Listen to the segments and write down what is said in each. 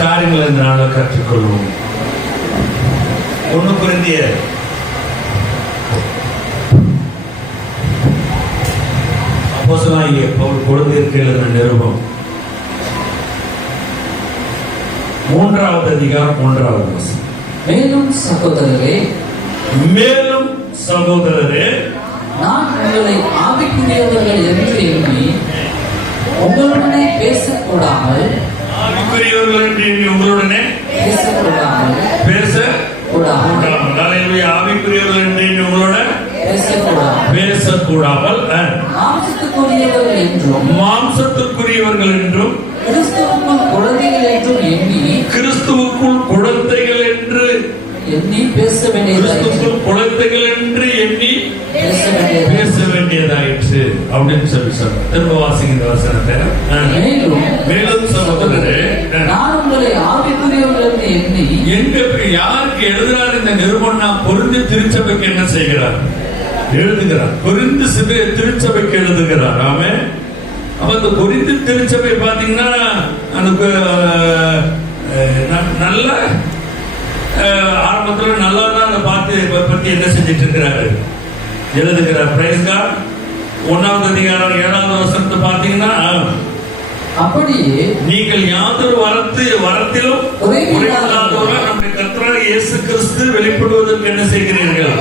காரியங்களை இந்த நாளில் கற்றுக்கொள்வோம். 1 கொரிந்தியர் அப்போஸ்தலனாகிய பவுல் கொரிந்தியருக்கு எழுதின நிருபம் 3வது அதிகாரம் 1வது வசனம். மேலும் சகோதரரே நான் உங்களை ஆவிக்குரியவர்கள் என்று எண்ணி உங்களுடனே பேசக்கூடாமல் ஆவிக்குரியவர்கள் என்று எண்ணி உங்களுடனே பேசக்கூடாமல் ஆவிக்குரியவர்கள் என்று எண்ணி உங்களோட பேசக்கூடாமல் மாம்சத்துக்குரியவர்கள் என்றும் கிறிஸ்துவுக்குள் குழந்தைகள் என்றும் எண்ணி கிறிஸ்துவுக்குள் குழந்தைகள் என்று எண்ணி பேச வேண்டியதாயிற்று அப்படின்னு சொல்லி சொல்ற. திரும்ப வாசிங்க இந்த வசனத்தை. மேலும் சகோதரரே நான் உங்களை ஆவிக்குரியவர்கள் என்று எண்ணி யாருக்கு எழுதுறார் இந்த நிருபம்? கொரிந்து திருச்சபைக்கு என்ன செய்கிறார்? எழுதுகிறார். கொரிந்து திருச்சபைக்கு எழுதுகிறார். ஆமென். அப்ப அந்த கொரிந்து திருச்சபை பாத்தீங்கன்னா நல்ல ஆரம்பத்துல நல்லா தான் அந்த பத்தி என்ன செஞ்சிட்டு இருக்கிறாரு, எழுதுகிறார். Praise God. 1வது அதிகாரம் 7வது வசனத்தை பாத்தீங்கன்னா, அப்படியே நீங்கள் யாதொரு வரத்திலும் நம்முடைய கர்த்தராகிய இயேசு கிறிஸ்து வெளிப்படுவதற்கு என்ன செய்கிறீர்கள்?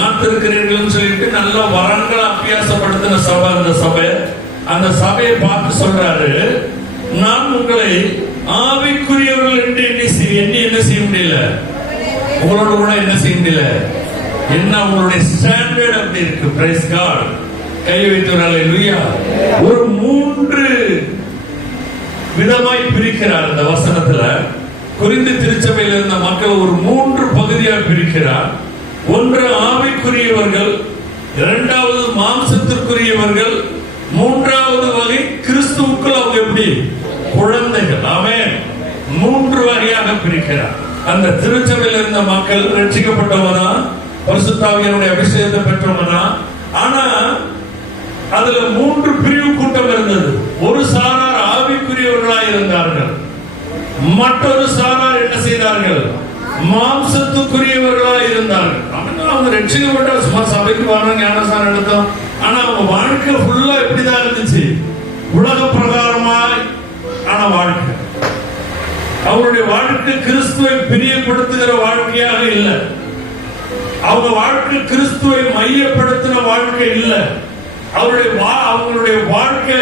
காத்திருக்கிறீர்கள் சொல்லிட்டு நல்ல வரங்களை அபியாசப்படுத்தின சபை அந்த சபையை பார்த்து சொல்றாரு, நான் உங்களை ஆவிக்குரியவர்கள் என்று எண்ணி என்ன செய்ய முடியல, உங்களோட கூட என்ன செய்ய முடியல. என்ன உங்களுடைய ஸ்டாண்டர்ட் அப்படி இருக்கு. Price God. கை வைத்து அல்லேலூயா. ஒரு 3 விதமாய் பிரிக்கிறார் இந்த வசனத்துல. கொரிந்து திருச்சபையில் இருந்த மக்கள் ஒரு 3 பகுதியாக பிரிக்கிறார். ஒன்று ஆவிக்குரியவர்கள், 2வது மாம்சத்திற்குரியவர்கள், 3வது வகை கிறிஸ்துவுக்குள் அவங்க எப்படி குழந்தைகள். ஆமென். 3 வகையாக பிரிக்கிறார். அந்த திருச்சபையில் இருந்த மக்கள் ரட்சிக்கப்பட்டவனா, பரிசுத்த ஆவியானுடைய அபிஷேகத்தை பெற்றவனா. ஆனா அதுல 3 பிரிவு கூட்டம் இருந்தது. ஒரு சாரார் ஆவிக்குரியவர்களாய் இருந்தார்கள், மற்றொரு சாரார் என்ன செய்தார்கள்? மாம்சத்துக்குரியவர்களாய் இருந்தார்கள். அவங்க ரட்சிக்கப்பட்ட சும்மா சபைக்கு வர ஞானஸ்நானம் எடுத்தோம். ஆனா அவங்க வாழ்க்கை ஃபுல்லா எப்படிதான் இருந்துச்சு? உலக பிரகாரமாய் ஆன வாழ்க்கை. அவருடைய வாழ்க்கை கிறிஸ்துவை பிரியப்படுத்துகிற வாழ்க்கையாக இல்லை. அவங்க வாழ்க்கை கிறிஸ்துவை மையப்படுத்தின வாழ்க்கை இல்லை. அவங்களுடைய வாழ்க்கை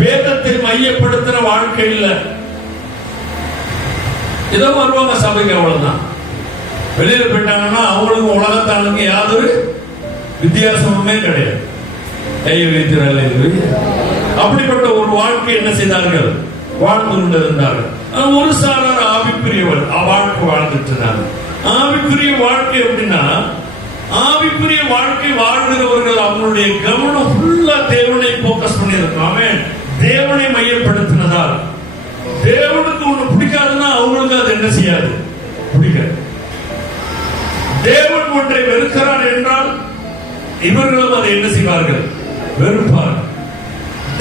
வேதத்தை மையப்படுத்தின வாழ்க்கை இல்லை. ஏதோ வருவாங்க சபைக்கு, அவ்வளவுதான். வெளியில போயிட்டாங்கன்னா அவங்களுக்கு உலகத்தானுக்கு யாதொரு வித்தியாசமுமே கிடையாது. அப்படிப்பட்ட ஒரு வாழ்க்கை என்ன செய்தார்கள்? வாழ்ந்து கொண்டிருந்தார்கள். ஒரு சாரார் ஆவிக்குரியவர் வாழ்க்கை வாழ்ந்துட்டு இருந்தாங்க. ஆவிக்குரிய வாழ்க்கை அப்படின்னா, ஆவிக்குரிய வாழ்க்கை வாழ்கிறவர்கள் அவங்களுடைய கவனம் ஃபுல்லா தேவனை போக்கஸ் பண்ணியிருக்காங்க. தேவனை மையப்படுத்தினதால் தேவனுக்கு ஒண்ணு பிடிக்காதுன்னா அவங்களுக்கு அது என்ன செய்யாது? பிடிக்காது. தேவன் ஒன்றை வெறுக்கிறார் என்றால் இவர்களும் அதை என்ன செய்வார்கள்? வெறுப்பார்.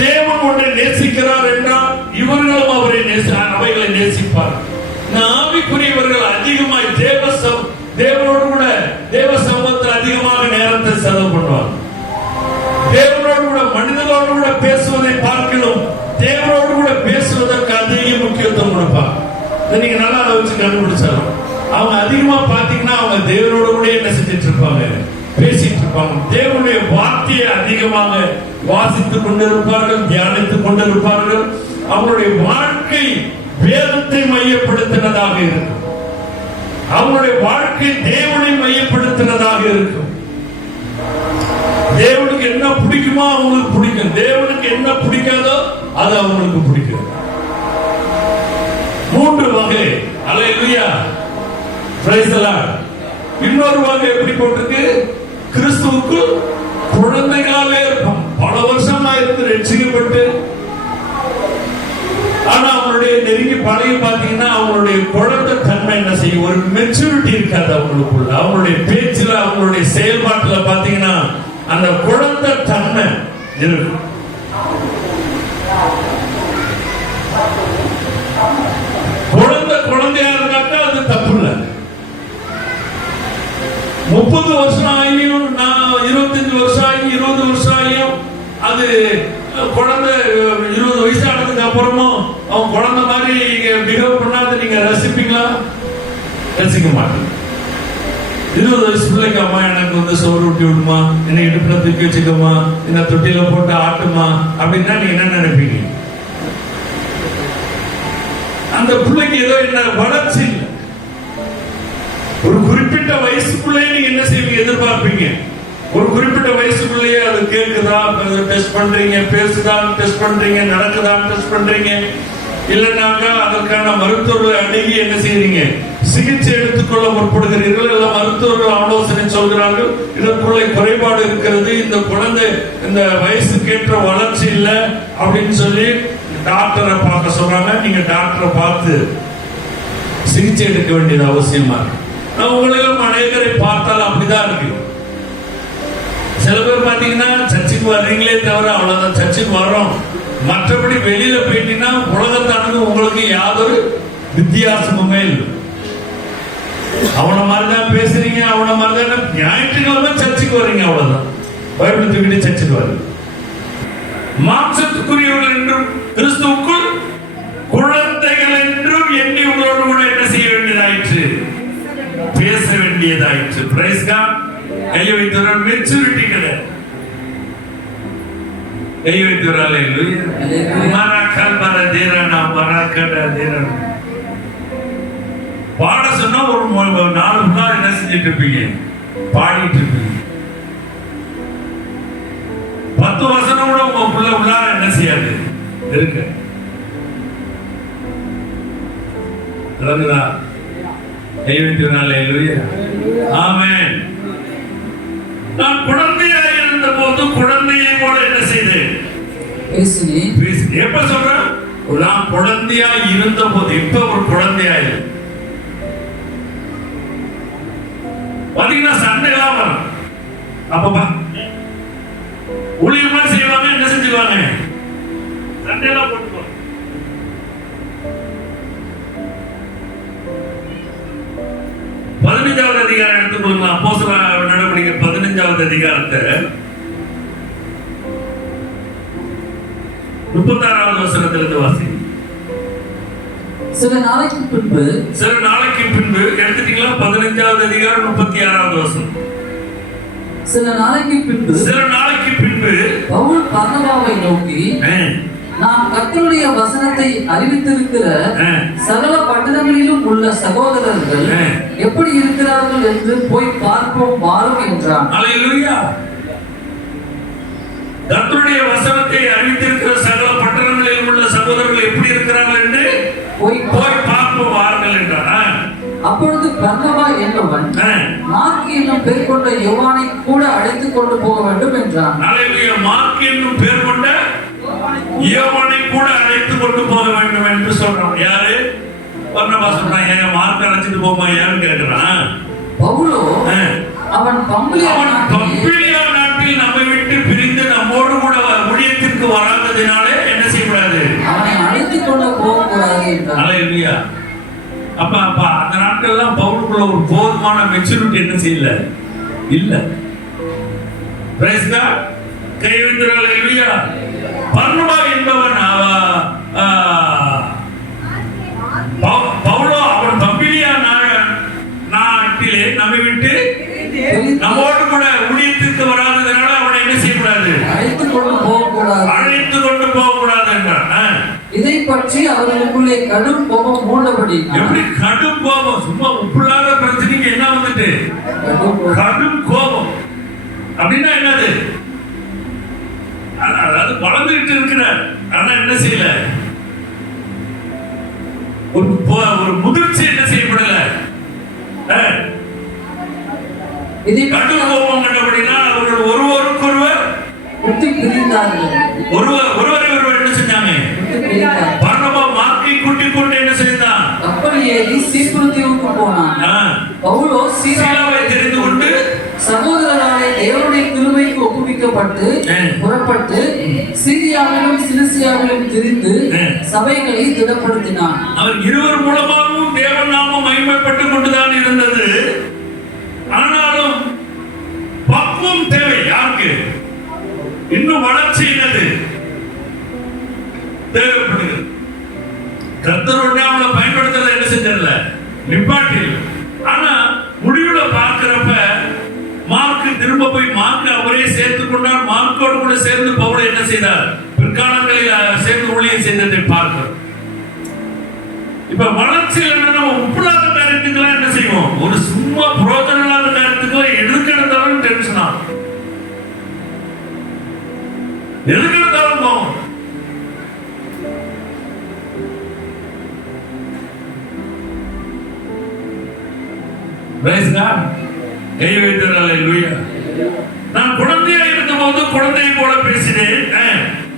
தேவன் ஒன்றை நேசிக்கிறார் என்றால் இவர்களும் அவைகளை நேசிப்பார். ஆவிக்குரியவர்கள் அதிகமாய் தேவனோடு கூட தேவ சமூகத்தில் அதிகமாக நேரத்தை செலவு பண்ணுவார். தேவனோடு கூட மனிதனோடு கூட பேசுவதை பார்க்கணும், தேவனோடு கூட பேசுவதற்கு அதிக முக்கியத்துவம் கொடுப்பார். நீங்க நல்லா அதை வச்சு கண்டுபிடிச்சாலும் அவங்க அதிகமா பாத்தீங்கன்னா அவங்க தேவனோடு கூட என்ன செஞ்சிட்டு இருப்பாங்க? பேசிட்டு இருப்பாங்க. தேவனுடைய வார்த்தையை அதிகமாக வாசித்துக் கொண்டிருப்பார்கள், தியானித்துக் கொண்டிருப்பார்கள். அவங்களுடைய வாழ்க்கை வேதத்தை மையப்படுத்தினதாக இருக்கும். அவங்களுடைய வாழ்க்கை தேவனை மையப்படுத்தினதாக இருக்கும். தேவனுக்கு என்ன பிடிக்குமோ அவங்களுக்கு பிடிக்கும், தேவனுக்கு என்ன பிடிக்காதோ அது அவங்களுக்கு பிடிக்கும். 3 வகை. அல்லேலூயா. Praise the Lord. இன்னொரு வகை எப்படி போட்டுருக்கு? கிறிஸ்துவுக்கு குழந்தைகளாவே இருக்கும். பல வருஷமா இருந்து ரட்சிக்கப்பட்டு, ஆனா அவங்களுடைய நெருங்கி பழகி பாத்தீங்கன்னா அவங்களுடைய குழந்தை தன்மை என்ன செய்யும்? ஒரு மெச்சூரிட்டி இருக்காது அவங்களுக்குள்ள. அவங்களுடைய பேச்சுல, அவங்களுடைய செயல்பாட்டுல பாத்தீங்கன்னா அந்த குழந்தை தன்மை இருக்கும். 30 வருஷம் ஆகியும், நான் 25 வருஷம் ஆகி 20 வருஷம் ஆகியும் அது குழந்தை 20 வயசு ஆனதுக்கு அப்புறமும் அவன் குழந்தை மாதிரி பிஹேவ் பண்ணாத நீங்க ரசிப்பீங்களா? ரசிக்க மாட்டீங்க. 20 வயசு பிள்ளைக்கு அம்மா எனக்கு வந்து சோறு ஊட்டி விடுமா, என்னை இடுப்புல தூக்கி வச்சுக்கோமா, என்ன தொட்டியில போட்டு ஆட்டுமா அப்படின்னா நீங்க என்ன நினைப்பீங்க? அந்த பிள்ளைக்கு ஏதோ என்ன வளர்ச்சி இல்லை. ஒரு குறிப்பிட்ட வயசுக்குள்ளே நீங்க என்ன செய்வீங்க? எதிர்பார்ப்பீங்க. ஒரு குறிப்பிட்ட வயசுக்குள்ளேயே அது கேட்குதா டெஸ்ட் பண்றீங்க, பேசுதா டெஸ்ட் பண்றீங்க, நடக்குதா டெஸ்ட் பண்றீங்க. இல்லைனாக்கா அதற்கான மருத்துவர்களை அணுகி என்ன செய்றீங்க? சிகிச்சை எடுத்துக்கொள்ள முற்படுகிறீர்கள். இல்ல மருத்துவர்கள் ஆலோசனை சொல்கிறார்கள், இதற்குள்ள குறைபாடு இருக்கிறது, இந்த குழந்தை இந்த வயசுக்கேற்ற வளர்ச்சி இல்லை அப்படின்னு சொல்லி டாக்டரை பார்க்க சொல்றாங்க. நீங்க டாக்டரை பார்த்து சிகிச்சை எடுக்க வேண்டியது அவசியமா இருக்கு. உங்களிலும் அநேகரை பார்த்தால் அப்படிதான் இருக்கு. சில பேர் பாத்தீங்கன்னா சர்ச்சுக்கு வர்றீங்களே தவிர அவ்வளவுதான், சர்ச்சுக்கு வர்றோம், மற்றபடி வெளியில போயிட்டீங்கன்னா உலகத்தானது உங்களுக்கு யாதொரு வித்தியாசமுமே இல்லை. அவனை மாதிரிதான் பேசுறீங்க, அவனை மாதிரிதான் ஞாயிற்றுக்கிழமை சர்ச்சுக்கு வர்றீங்க, அவ்வளவுதான். பைபிள் தூக்கிட்டு சர்ச்சுக்கு வர்றீங்க. மாம்சத்துக்குரியவர்கள் என்றும் கிறிஸ்துவுக்குள் குழந்தைகள் என்றும் எண்ணி உங்களோடு கூட என்ன செய்ய வேண்டியதாயிற்று? பேச வேண்டியதாயிற்று. Praise God. கையை வைத்தவரால் மெச்சூரிட்டி கிடையாது. கையை வைத்தவரால் மராக்கல் பர தேரனா மராக்கட தேரன் பாட சொன்னா ஒரு 4 நாள் என்ன செஞ்சிட்டு இருப்பீங்க? பாடிட்டு இருப்பீங்க. 10 வருஷம் கூட உங்க புள்ள உள்ளார என்ன செய்யாது இருக்கு. கை வைத்தவரால் ஆமென். நான் குழந்தையாக இருந்த போது குழந்தையை போல என்ன செய்தேன்? எப்ப சொல்றேன்? நான் குழந்தையா இருந்த போது. இப்ப ஒரு குழந்தையா பாத்தீங்கன்னா சண்டைலாம் வரும். அப்பப்பா ஊழியமா செய்வாங்க, என்ன செஞ்சுக்குவாங்க? சண்டையெல்லாம் போட்டுக்குவாங்க. பதினஞ்சாவது அதிகாரம் எடுத்துக்கொள்ளுங்க. அப்போஸ்தலர் நடவடிக்கை 15வது அதிகாரத்தை 36வது வசனத்திலிருந்து வாசி. சில நாளைக்கு பின்பு எடுத்துட்டீங்களா? 15வது அதிகாரம் 36வது வசனம். சில நாளைக்கு பின்பு பவுல் பர்னபாவை நோக்கி, நாம் கர்த்தருடைய வசனத்தை அறிவித்திருக்கிற சகல பட்டணங்களிலும் உள்ள சகோதரர்கள் எப்படி இருக்கிறார்கள் என்று போய் பார்ப்போம் வாரும் என்றான். அல்லேலூயா. கர்த்தருடைய வசனத்தை அறிவித்திருக்கிற சகல பட்டணங்களில் உள்ள சகோதரர்கள் எப்படி இருக்கிறார்கள் என்று போய் பார்ப்போம் வாருங்கள் என்றான். அப்பொழுது பர்னபா என்பவன் மார்க் என்னும் பேர் கொண்ட யோவானை கூட அழைத்துக் கொண்டு போக வேண்டும் என்றான். அல்லேலூயா. மார்க் என்னும் பேர் கொண்ட யோவானை கூட அழைத்துக் கொண்டு போக வேண்டும் என்று சொல்றான். யாரு? பர்னபா சொல்றான். ஏன் மார்க் அழைச்சிட்டு போமா ஏன்னு கேட்கிறான். பவுலோ அவன் பம்பிலியா நாட்டில் நம்மை விட்டு பிரிந்து நம்மோடு கூட ஊழியத்திற்கு வராததினாலே என்ன செய்யக்கூடாது? அவனை அழைத்துக் கொண்டு போக கூடாது என்றான். அல்லேலூயா. அப்ப அந்த நாட்கள்லாம் பவுலுக்குள்ள ஒரு போதுமான மெச்சூரிட்டி என்ன செய்யல இல்ல. Price God. கைவிந்தர் அல்லேலூயா. பர்னபா என்பவன் பவுலோ அவன் பம்பிலியா நாட்டிலே நம்மை விட்டு நம்மோடு கூட ஊழியத்திற்கு வராததுனால அவனை என்ன செய்யக்கூடாது? அழைத்துக் கொண்டு போக கூடாது என்றான். இதை பற்றி அவர்களுக்குள்ளே கடும் கோபம் மூண்டபடி. எப்படி கடும் கோபம்? சும்மா உப்புலாத பிரச்சனைக்கு என்ன வந்துட்டு கடும் கோபம் அப்படின்னா என்னது? அதாவது வளர்ந்துகிட்டு இருக்கிறார், ஆனா என்ன செய்யல? ஒரு முதிர்ச்சி என்ன செய்யப்படல. கடும் கோபம் கண்டபடினா அவர்கள் ஒருவருக்கொருவர் ஒருவரை என்ன செஞ்சாங்க? பர்னபா மார்க்கை கூட்டிக் கொண்டு என்ன செய்தான்? கப்பல் ஏறி சீப்புருத்தீவுக்கு போனான். பவுலோ சீலாவை தெரிந்து கொண்டு சகோதரராலே தேவனுடைய கிருபைக்கு ஒப்புவிக்கப்பட்டு புறப்பட்டு சீரியாவிலும் சிலிசியாவிலும் திரிந்து சபைகளை திடப்படுத்தினான். அவர் இருவர் மூலமாகவும் தேவன் நாமம் மகிமைப்பட்டுக் கொண்டுதான் இருந்தது. ஆனாலும் தேவைப்படுகிறது. கர்த்தர் உடனே அவங்களை பயன்படுத்துறத என்ன செஞ்சதில்ல, நிப்பாட்டி. ஆனா முடிவுல பார்க்கிறப்ப மார்க்கு திரும்ப போய் மார்க்கு அவரே சேர்த்துக் கொண்டார். மார்க்கோடு கூட சேர்ந்து பவுலை என்ன செய்தார், பிற்காலங்களில் சேர்ந்து ஊழியம் செய்ததை பார்க்கிறோம். இப்ப வளர்ச்சியில் என்னன்னா உப்புலாத காரியத்துக்கெல்லாம் என்ன செய்வோம், ஒரு சும்மா புரோஜனம் இல்லாத காரியத்துக்கெல்லாம் எதுக்கெடுத்தாலும் டென்ஷன் ஆகும், எதுக்கெடுத்தாலும் போவோம். கை வைத்தார். நான் குழந்தையா இருந்த போது குழந்தையை போல பேசினேன்,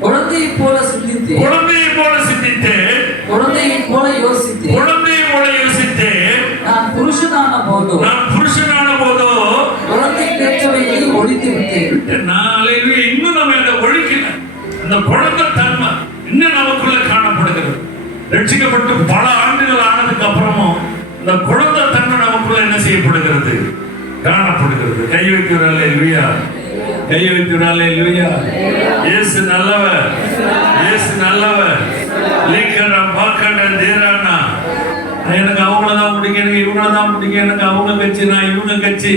குழந்தையை போல சிந்தித்தேன், குழந்தையை போல சிந்தித்தேன், குழந்தையை போல யோசித்தேன், குழந்தையை போல யோசித்தேன். நான் புருஷனான போதோ குழந்தைக்கேற்றவைகளை ஒழித்து விட்டேன். நாளையிலே இன்னும் நம்ம அதை ஒழிக்கல. அந்த குழந்தை தன்மை இன்னும் நமக்குள்ள காணப்படுகிறது. ரட்சிக்கப்பட்டு பல ஆண்டுகள் ஆனதுக்கு அப்புறமும் இந்த குழந்தை தன்மை நமக்குள்ள என்ன செய்யப்படுகிறது, காணப்படுகிறது. கை வைக்கிறாள் இல்லையா, கை வைக்கிறாள் இல்லையா. இயேசு நல்லவர், இயேசு நல்லவர். லீக்கரா பாக்கட தேரானா, எனக்கு அவங்கள தான் பிடிக்கும், எனக்கு இவங்கள தான் பிடிக்கும், எனக்கு அவங்க கட்சி, நான் இவங்க கட்சி.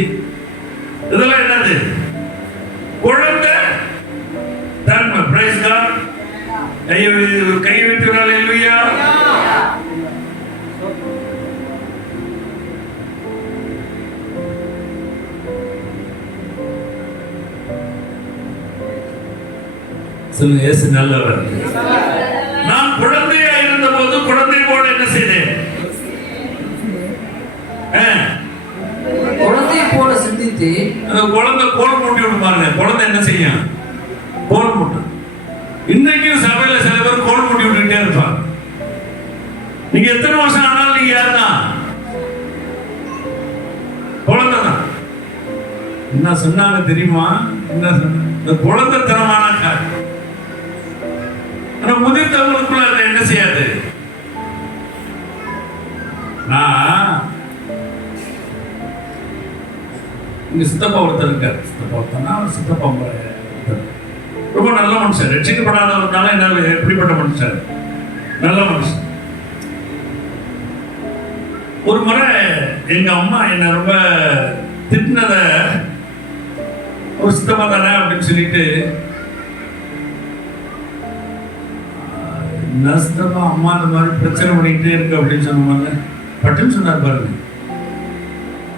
இதெல்லாம் என்னது, குழந்தை தன்மை. Price God. கை வைக்கிறாள் இல்லையா. இயேசு நல்லவர். நான் குழந்தையா இருந்த போது குழந்தை போல என்ன செய்தேன், குழந்தையை போல சிந்தித்தேன். அந்த குழந்தை கோல் மூட்டி விடுப்பாருங்க. குழந்தை என்ன செய்யும், கோல் மூட்டும். இன்னைக்கும் சபையில சில பேர் கோல் மூட்டி விட்டுட்டே இருப்பாங்க. நீங்க எத்தனை வருஷம் ஆனாலும் நீங்க யாருதான், குழந்தை தான். என்ன சொன்னாங்க தெரியுமா, என்ன சொன்ன, இந்த குழந்தை தரமான முதிர்த்தவங்களுக்குள்ள அதை என்ன செய்யாது. இங்க சித்தப்பா ஒருத்தர் இருக்காரு. சித்தப்பா ஒருத்தனா, சித்தப்பா ரொம்ப நல்ல மனுஷன். ரட்சிக்கப்படாதவர்னால என்ன, எப்படிப்பட்ட மனுஷன், நல்ல மனுஷன். ஒரு முறை எங்க அம்மா என்ன ரொம்ப திட்டினத, ஒரு சித்தப்பா தானே அப்படின்னு சொல்லிட்டு, நஷ்டமா அம்மா அந்த மாதிரி பிரச்சனை பண்ணிக்கிட்டே இருக்கு அப்படின்னு சொன்னாங்க. பட்டுன்னு சொன்னார் பாருங்க,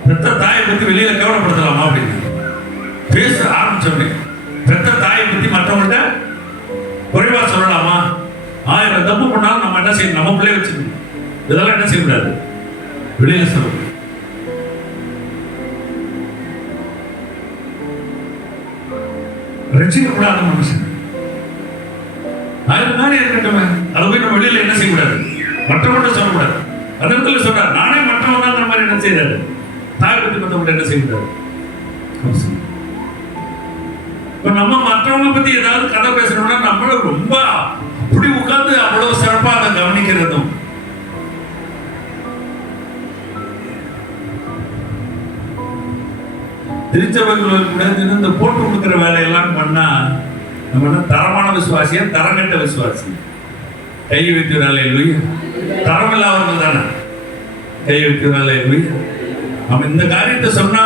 பெத்த தாயை பத்தி வெளியில கவலைப்படுத்தலாமா அப்படின்னு பேச ஆரம்பிச்சோமே. பெத்த தாயை பத்தி மற்றவங்கள்ட்ட குறைவா சொல்லலாமா? 1000 தப்பு பண்ணாலும் நம்ம என்ன செய்யணும், நம்ம பிள்ளைய வச்சுக்கணும். இதெல்லாம் என்ன செய்யக்கூடாது, வெளியில சொல்லணும். ரட்சிக்கப்படாத மனுஷன் 1000 மாதிரி இருக்கட்டும், அதை போய் நம்ம வெளியில என்ன செய்யக்கூடாது, மற்றவங்கள்ட்ட சொல்லக்கூடாது. அந்த இடத்துல சொல்றாரு, நானே மற்றவங்க மாதிரி என்ன செய்யறாரு, தாய் பத்தி மற்றவங்க என்ன செய்யக்கூடாது. இப்ப நம்ம மற்றவங்க பத்தி ஏதாவது கதை பேசணும்னா நம்மள ரொம்ப அப்படி உட்கார்ந்து அவ்வளவு சிறப்பா அதை கவனிக்கிறதும். திருச்சபைகளுக்கு கூட இந்த போட்டு கொடுக்குற வேலையெல்லாம் பண்ணா நம்ம என்ன தரமான விசுவாசியா, தரங்கட்ட விசுவாசி? கை வைக்கிறாளே இல்லையா, தரம் இல்லாதவர்கள் தானே கை வைக்கிறாளே இல்லையா. அவன் இந்த காரியத்தை சொன்னா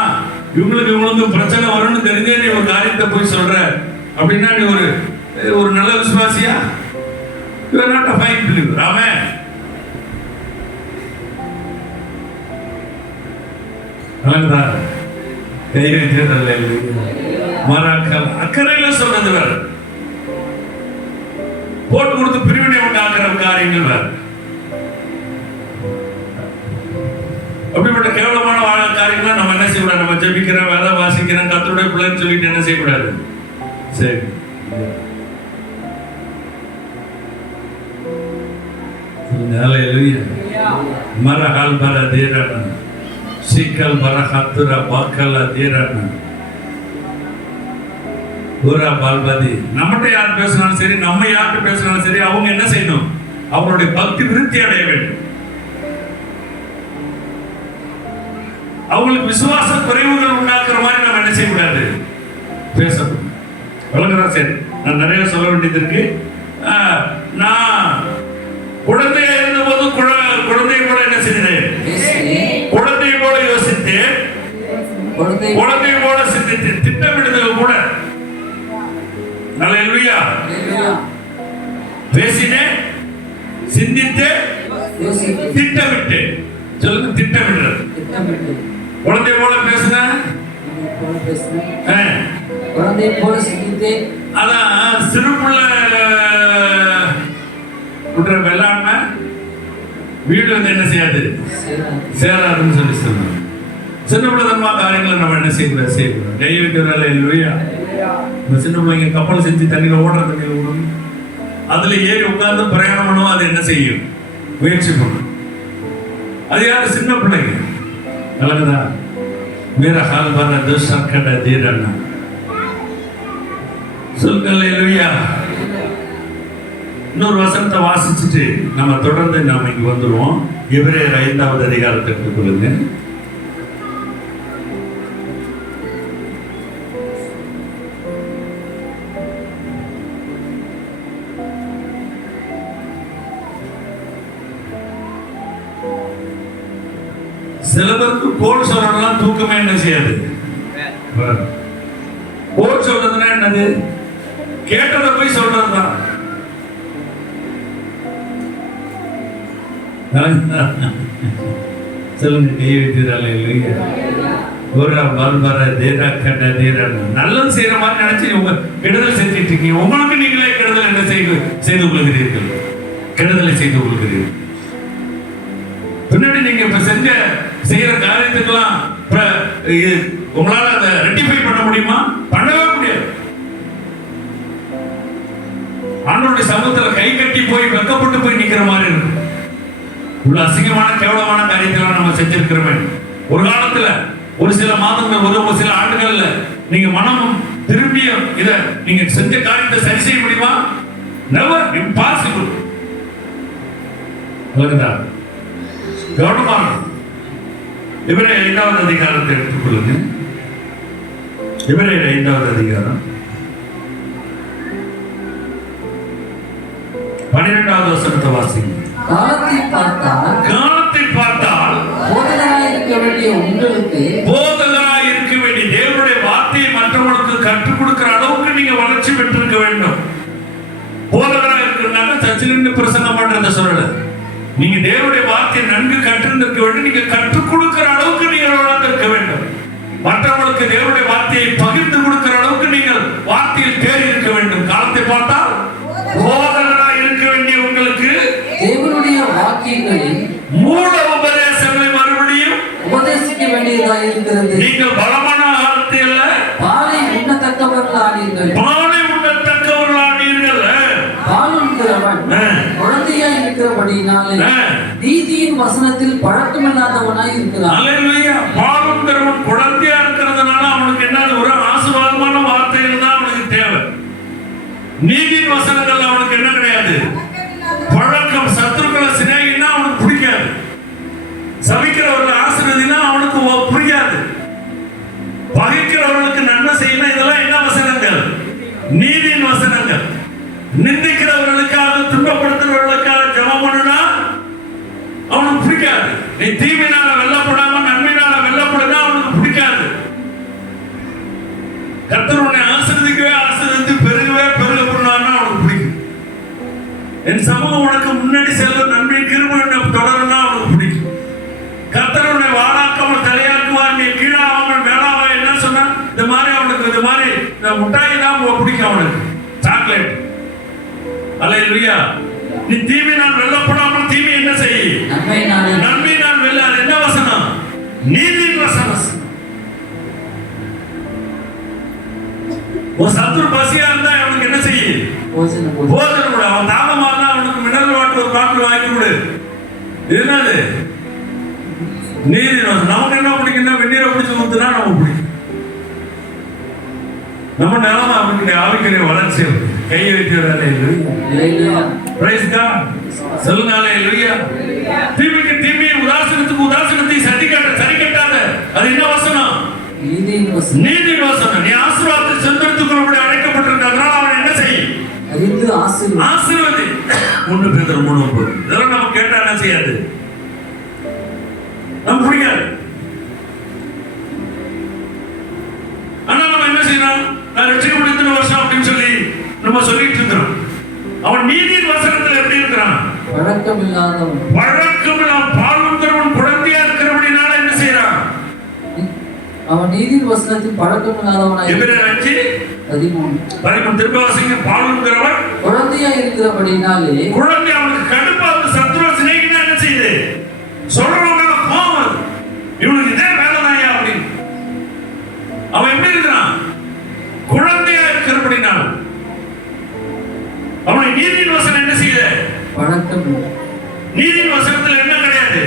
இவங்களுக்கு பிரச்சனை வரும்னு தெரிஞ்சே நீ ஒரு காரியத்தை போய் சொல்ற அப்படின்னா நீ ஒரு நல்ல விசுவாசியா? You are not a fine believer. Amen. கை வைக்கிறதல்ல மறாக்கள் அக்கறையில சொல்றது வேற, போட்டு கொடுத்து பிரிவினை உண்டாக்குற காரியங்கள் வேற. அப்படிப்பட்ட கேவலமான வாழ காரியங்களை நம்ம என்ன செய்யக்கூடாது, நம்ம ஜெபிக்கிறோம், வேலை வாசிக்கிறோம், கர்த்தருடைய பிள்ளைன்னு சொல்லிட்டு என்ன செய்யக்கூடாது. சரி, மரஹால் பர தீரன சீக்கல் பரஹத்துர பாக்கல தீரன பூரா பால்பதி. நம்மகிட்ட யார் பேசினாலும் சரி, நம்ம யார்கிட்ட பேசினாலும் சரி, அவங்க என்ன செய்யணும், அவங்களுடைய பக்தி விருத்தி அடைய வேண்டும். அவங்களுக்கு விசுவாச குறைவுகள் உண்டாக்குற மாதிரி நம்ம என்ன செய்யக்கூடாது, பேசக்கூடாது. வழங்குறா. சரி, நான் நிறைய சொல்ல வேண்டியது இருக்கு. நான் சிந்தித்து யோசித்து திட்டமிட்டு. சொல்லுங்க, திட்டமிடுறது. திட்டமிட்டு குழந்தை போல பேசுன, குழந்தை போல சிந்தித்து. அதான் சிறுபுள்ள விடுற வெள்ளாண்மை வீடு வந்து என்ன செய்யாது, சேராதுன்னு சொல்லி சொன்னாங்க. சின்ன பிள்ளைதனமா காரியங்களை நம்ம என்ன செய்யக்கூடாது, செய்யக்கூடாது. கை வைக்கிறதால இல்லையா, சின்ன பிள்ளைங்க கப்பல் செஞ்சு தண்ணியில ஓடுற தண்ணியில ஓடும், அதுல ஏறி உட்கார்ந்து பிரயாணம் பண்ணுவோம். அது என்ன செய்யும், முயற்சி பண்ணும். அது யாரு, சின்ன பிள்ளைங்க. நல்லதா மேரா ஹால் பான துஷ்டக்கட தீரண்ணா சொல்லுங்க இல்லையா. இன்னொரு வசனத்தை வாசிச்சுட்டு நம்ம தொடர்ந்து நாம இங்க வந்துருவோம். எபிரேயர் 5வது அதிகாரத்தை எடுத்துக்கொள்ளுங்க. சில பேருக்கு கோல் சொல்றதெல்லாம் தூக்கமே என்ன செய்யாது. கோல் சொல்றதுன்னா என்னது, கேட்டதை போய் சொல்றதுதான். சொல்லுங்க, கை வைக்கிறாள் இல்லையா. ஒரு பல்பர தீரா கண்ட தீரன் நல்லது செய்யற மாதிரி நினைச்சு உங்க கெடுதல் செஞ்சுட்டு இருக்கீங்க. உங்களுக்கு நீங்களே கெடுதல் என்ன செய்து கொள்கிறீர்கள், கெடுதலை செய்து கொள்கிறீர்கள். பின்னாடி நீங்க இப்ப செய்யற காரியத்துக்கெல்லாம் உங்களால அதை ரெட்டிஃபை பண்ண முடியுமா? பண்ணவே முடியாது. ஆண்டவருடைய சமூகத்துல கை கட்டி போய் வெக்கப்பட்டு போய் நிக்கிற மாதிரி இருக்கும். உள்ள அசிங்கமான கேவலமான காரியத்தெல்லாம் நம்ம செஞ்சிருக்கிறோமே. ஒரு காலத்துல, ஒரு சில மாதங்கள், ஒரு சில ஆண்டுகள்ல நீங்க மனம் திரும்பிய இத நீங்க செஞ்ச காரியத்தை சரி செய்ய முடியுமா? Never, impossible. கவனமாக எபிரேயர் 5வது அதிகாரத்தை எடுத்துக்கொள்ளுங்க. எபிரேயர் 5வது அதிகாரம் 12வது வசனத்தை வாசிங்க. காலத்தை பார்த்தால் போதகராய் இருக்க வேண்டிய உங்களுக்கு, போதகராய் இருக்க வேண்டிய தேவனுடைய வார்த்தையை மற்றவர்களுக்கு கற்றுக் கொடுக்கிற அளவுக்கு நீங்க வளர்ச்சி பெற்றிருக்க வேண்டும். போதகராய் இருக்கிறதுனால சச்சிலிருந்து பிரசங்கம் பண்றத சொல்லல. நீங்க தேவனுடைய வார்த்தையை நன்கு கற்றிருந்திருக்க வேண்டும். நீங்க கற்றுக் கொடுக்கிற அளவுக்கு நீங்கள் வளர்ந்திருக்க வேண்டும். மற்றவர்களுக்கு தேவனுடைய வார்த்தையை பகிர்ந்து கொடுக்கிற அளவுக்கு நீங்கள் வார்த்தையில் தேறி இருக்க வேண்டும். காலத்தை பார்த்தால் போதகராய் இருக்க வேண்டிய உங்களுக்கு தேவனுடைய வாக்கியங்களில் மூல உபதேசங்களை மறுபடியும் உபதேசிக்க வேண்டியதாக இருக்கிறது. நீங்கள் பலமான ஆகாரத்தை அல்ல, பாலை உண்ணத்தக்கவர்களானீர்கள். பாலை உண்ணத்தக்கவர்களானீர்கள். பால் உண்கிறவன் குழந்தையாய் இருக்கிறபடினாலே நீதியின் வசனத்தில் பழக்கமில்லாதவனாய் இருக்கிறான். அல்லேலூயா. பால் உண்கிறவன் குழந்தையா இருக்கிறதுனால அவனுக்கு என்ன, ஒரு ஆசீர்வாதமான வார்த்தைகள் தான் அவனுக்கு தேவை. நீதியின் வசனங்கள் அவனுக்கு என்ன கிடையாது, பழக்கம். சத்துருக்களை சிநேகினா அவனுக்கு பிடிக்காது. சபிக்கிறவர்கள் ஆசீர்வதினா அவனுக்கு பிடிக்காது. பகைக்கிறவர்களுக்கு நன்மை செய்யணும். இதெல்லாம் என்ன வசனங்கள், நீதியின் வசனங்கள். நிந்திக்கிறவர்களுக்காக, துன்பப்படுத்துறவர்களுக்காக ஜெபம் பண்ணுனா அவனுக்கு பிடிக்காது. நீ தீமையினால வெல்லப்படாம நன்மையினால வெல்லப்படுனா அவனுக்கு பிடிக்காது. கர்த்தர் உன்னை ஆசீர்வதிக்கவே ஆசீர்வதித்து பெருகவே பெருக பண்ணான்னா அவனுக்கு பிடிக்கும். என் சமூகம் உனக்கு முன்னாடி செல்ல நன்மை கிருபை தொடரும்னா அவனுக்கு பிடிக்கும். கர்த்தர் உன்னை வாழாக்காமல் தலையாக்குவார், நீ கீழாவாமல் மேலாவா என்ன சொன்னா இந்த மாதிரி அவனுக்கு இந்த மாதிரி இந்த முட்டாய் தான் பிடிக்கும் அவனுக்கு, சாக்லேட். அல்லேலூயா. நீ தீமையினால் வெல்லப்படாமல் தீமை என்ன செய்ய, நன்மையினால் வெல்ல. அது என்ன வசனம், நீதியின் வசனம். ஒரு சத்துரு பசியா இருந்தா அவனுக்கு என்ன செய்ய, போதனை கொடு. அவன் தாகமா இருந்தா அவனுக்கு மினரல் வாட்டர் ஒரு பாட்டில் வாங்கி கொடு. என்னது, நீதி. நமக்கு என்ன பிடிக்குன்னா வெந்நீரை பிடிச்சு ஊத்துனா நமக்கு பிடிக்கும். நம்ம நிலமா அவனுக்கு ஆவிக்கிற வளர்ச்சி. கையை வைக்கிறாரே சொல்லுங்க. தீமைக்கு தீமையை, உதாசனத்துக்கு உதாசனத்தை சரி கட்டாத. அது என்ன வசனம், நீதி வசனம். நீ ஆசீர்வாதத்தை சொந்தத்துக்குள்ள அழைக்கப்பட்டிருக்க. அதனால அவன் என்ன செய்யும், ஆசீர்வதி. 1 பேதுரு 3:9. இதெல்லாம் நம்ம கேட்டா என்ன செய்யாது, நம்ம புரியாது. ஆனா நம்ம என்ன செய்யணும், நான் ரட்சிக்கப்பட்டு இத்தனை வருஷம் அப்படின்னு சொல்லி நம்ம சொல்லிட்டு இருக்கிறோம். அவன் நீதியின் வசனத்தில் எப்படி இருக்கிறான், பழக்கமில்லாதவன் பாலுங்கிறவன் குழந்தையா இருக்கிறபடினால என்ன செய்யறான்? அவன் நீதியின் வசனத்தில் பழக்கமில்லாதவனாய். எபிரேயர் 5:13 திரும்ப வாசிங்க. பாலுங்கிறவன் குழந்தையா இருக்கிறபடினாலே, குழந்தை அவனுக்கு கடுப்பா வந்து சத்துருவ சிநேகிதா என்ன செய்யுது? சொல்றவங்க கோவம், இவனுக்கு இதே வேலை தான்யா அப்படின்னு. அவன் எப்படி இருக்கிறான்? குழந்தையா இருக்கிறபடினால அவனை நீதியின் வசனம் என்ன செய்யுது? பழக்கம். நீதியின் வசனத்தில் என்ன கிடையாது?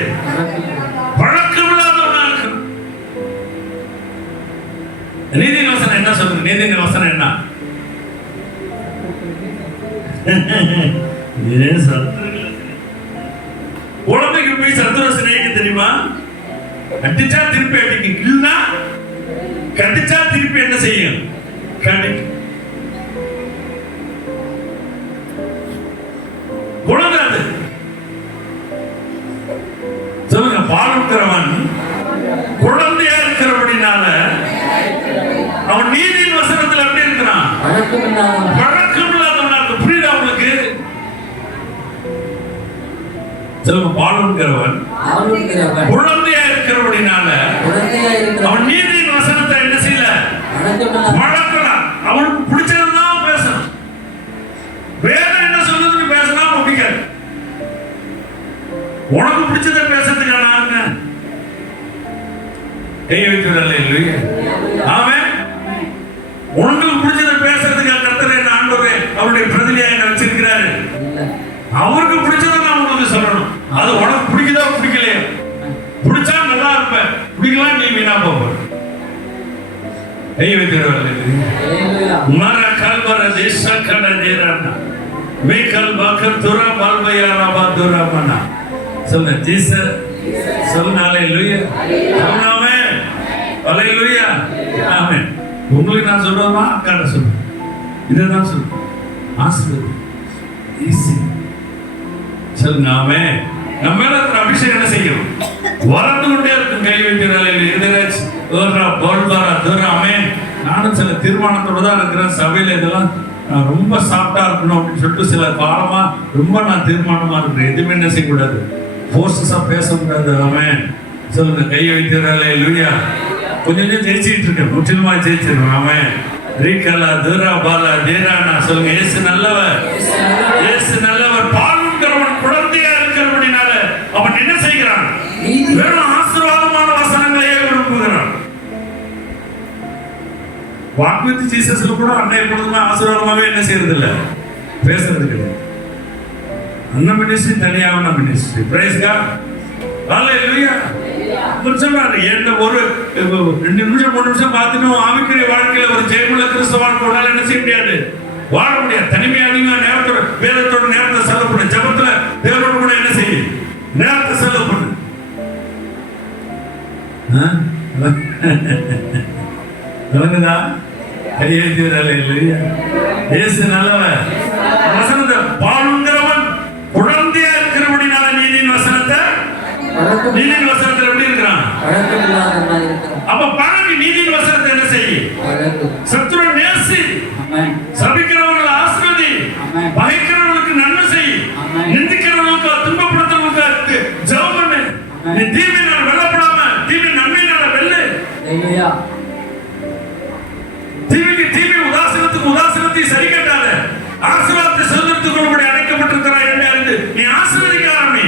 பழக்கம் இல்லாதவனா இருக்கு. நீதியின் வசனம் என்ன சொல்றது? நீதியின் வசனம் என்ன? குழந்தைக்கு போய் சத்துருவ சிநேகிக்க தெரியுமா? கட்டிச்சா திருப்பி அடிக்கும், இல்லைன்னா கட்டிச்சா திருப்பி என்ன செய்யும்? கடிக்கும். குழந்தை அது. சொல்லுங்க. பாலுங்கிறவன் குழந்தையா இருக்கிறபடினால அவன் நீதியின் வசனத்தில் எப்படி இருக்கிறான்? பழக்கம் இல்லாதவனாக. புரியுதா உங்களுக்கு? சொல்லுங்க. பாலுங்கிறவன் குழந்தையா இருக்கிறபடினால அவன் நீதியின் வசனத்தை என்ன செய்யல? பழக்கலாம். அவனுக்கு பிடிச்சதுதான் பேசணும். வேதம் என்ன சொல்லுதுன்னு பேசினா பிடிக்காது. உனக்கு பிடிச்சதை பேசுறதுக்கான கை வைக்கிறல்ல இல்லையா? ஆமென். உனக்கு பிடிச்சதை பேசுறதுக்காக கர்த்தர் என்ன ஆண்டவரே அவருடைய பிரதிநிதியா என்ன வச்சிருக்கிறாரு. அவருக்கு பிடிச்சதை நான் உங்களுக்கு சொல்லணும். அது உனக்கு பிடிக்குதா பிடிக்கலையா? பிடிச்சா நல்லா இருப்ப, பிடிக்கலாம் நீ வீணா போவ. கை வைக்கிறல்ல இல்லையா? மர கல்வர தேச கட தேரானா மேகல் பக்கர் துரா பால்பையாரா பாதுராமனா. சொல்லுங்க. ஜீசஸ். சொல்லுங்க. ஹalleluya. ஆமென். ஹalleluya. ஆமென். உங்களுக்கு நான் சொல்றேன்னா அக்காட சொல்றேன். இதுதான் சொல்றேன். ஆசீர்வாதம் ஈஸி. சொல்லுங்க. ஆமென். நம்ம மேல அபிஷேகம் என்ன செய்யும்? வளர்ந்து கொண்டே இருக்கும். கை வைக்கிறாள் இதராஜ் ஓரா போல்பாரா தூரா. ஆமென். நானும் சில தீர்மானத்தோட தான் இருக்கிறேன். சபையில இதெல்லாம் ரொம்ப சாஃப்டா இருக்கணும் அப்படின்னு சொல்லிட்டு சில காலமா ரொம்ப நான் தீர்மானமா இருக்கிறேன். எதுவுமே என்ன செய்யக்கூடாது, போர்ஸஸா பேசக்கூடாது. ஆமென். சொல்லுங்க. கை வைக்கிறாள் லூயா. கொஞ்சம் கொஞ்சம் ஜெயிச்சுட்டு இருக்கேன். முற்றிலுமா ஜெயிச்சிருக்கேன். ஆமென். ரீகலா தூரா பாலா தேரானா. சொல்லுங்க. இயேசு நல்லவர். இயேசு நல்லவர். பாலுங்கிறவன் குழந்தையா இருக்கிறபடினால அவன் என்ன செய்கிறான்? வெறும் ஆசீர்வாதமான வசனங்களையே விரும்புகிறான். வாக்குறுதி ஜீசஸ்ல கூட அன்னைய பொழுதுமே ஆசீர்வாதமாவே என்ன செய்யறது இல்ல, பேசுறது கிடையாது. அந்த மினிஸ்ட்ரி தனியான மினிஸ்ட்ரி. Price God. ஹalleluya. சொல்றாரு என்ன ஒரு 2 நிமிஷம் 3 நிமிஷம் பார்த்துட்டு ஆவிக்குரிய வாழ்க்கையில ஒரு ஜெயமுள்ள கிறிஸ்தவன் கூட என்ன செய்ய முடியாது, வாழ முடியாது. தனிமையா நேரத்தோட வேதத்தோட நேரத்தை செலவு பண்ணு. ஜபத்துல தேவனோட கூட என்ன செய்ய நேரத்தை செலவு பண்ணு. விளங்குதா? இயேசு நல்லவர். வசனத்தை பாலுங்கிறவன் குழந்தையா இருக்கிறபடினால நீதியின் வசனத்தை எப்படி இருக்கிறான்? அப்ப பழகி நீதியின் வசனத்தை என்ன செய்ய? சத்துருவை நேசி, சபிக்கிறவர்கள் ஆசீர்வதி, பகைக்கிறவர்களுக்கு நன்மை செய், நிந்திக்கிறவர்களுக்கு துன்பப்படுத்துறவர்களுக்கு ஜெபம் பண்ணு. நீ தீமையினால் வெல்லப்படாம தீமை நன்மையினால வெல்லு. தீமைக்கு தீமை, உதாசீனத்துக்கு உதாசீனத்தை சரி கட்டாத. ஆசீர்வாதத்தை சுதந்திரத்துக்கு கொண்டு அடைக்கப்பட்டிருக்கிறாய் என்று அறிந்து நீ ஆசீர்வதிக்க ஆரம்பி.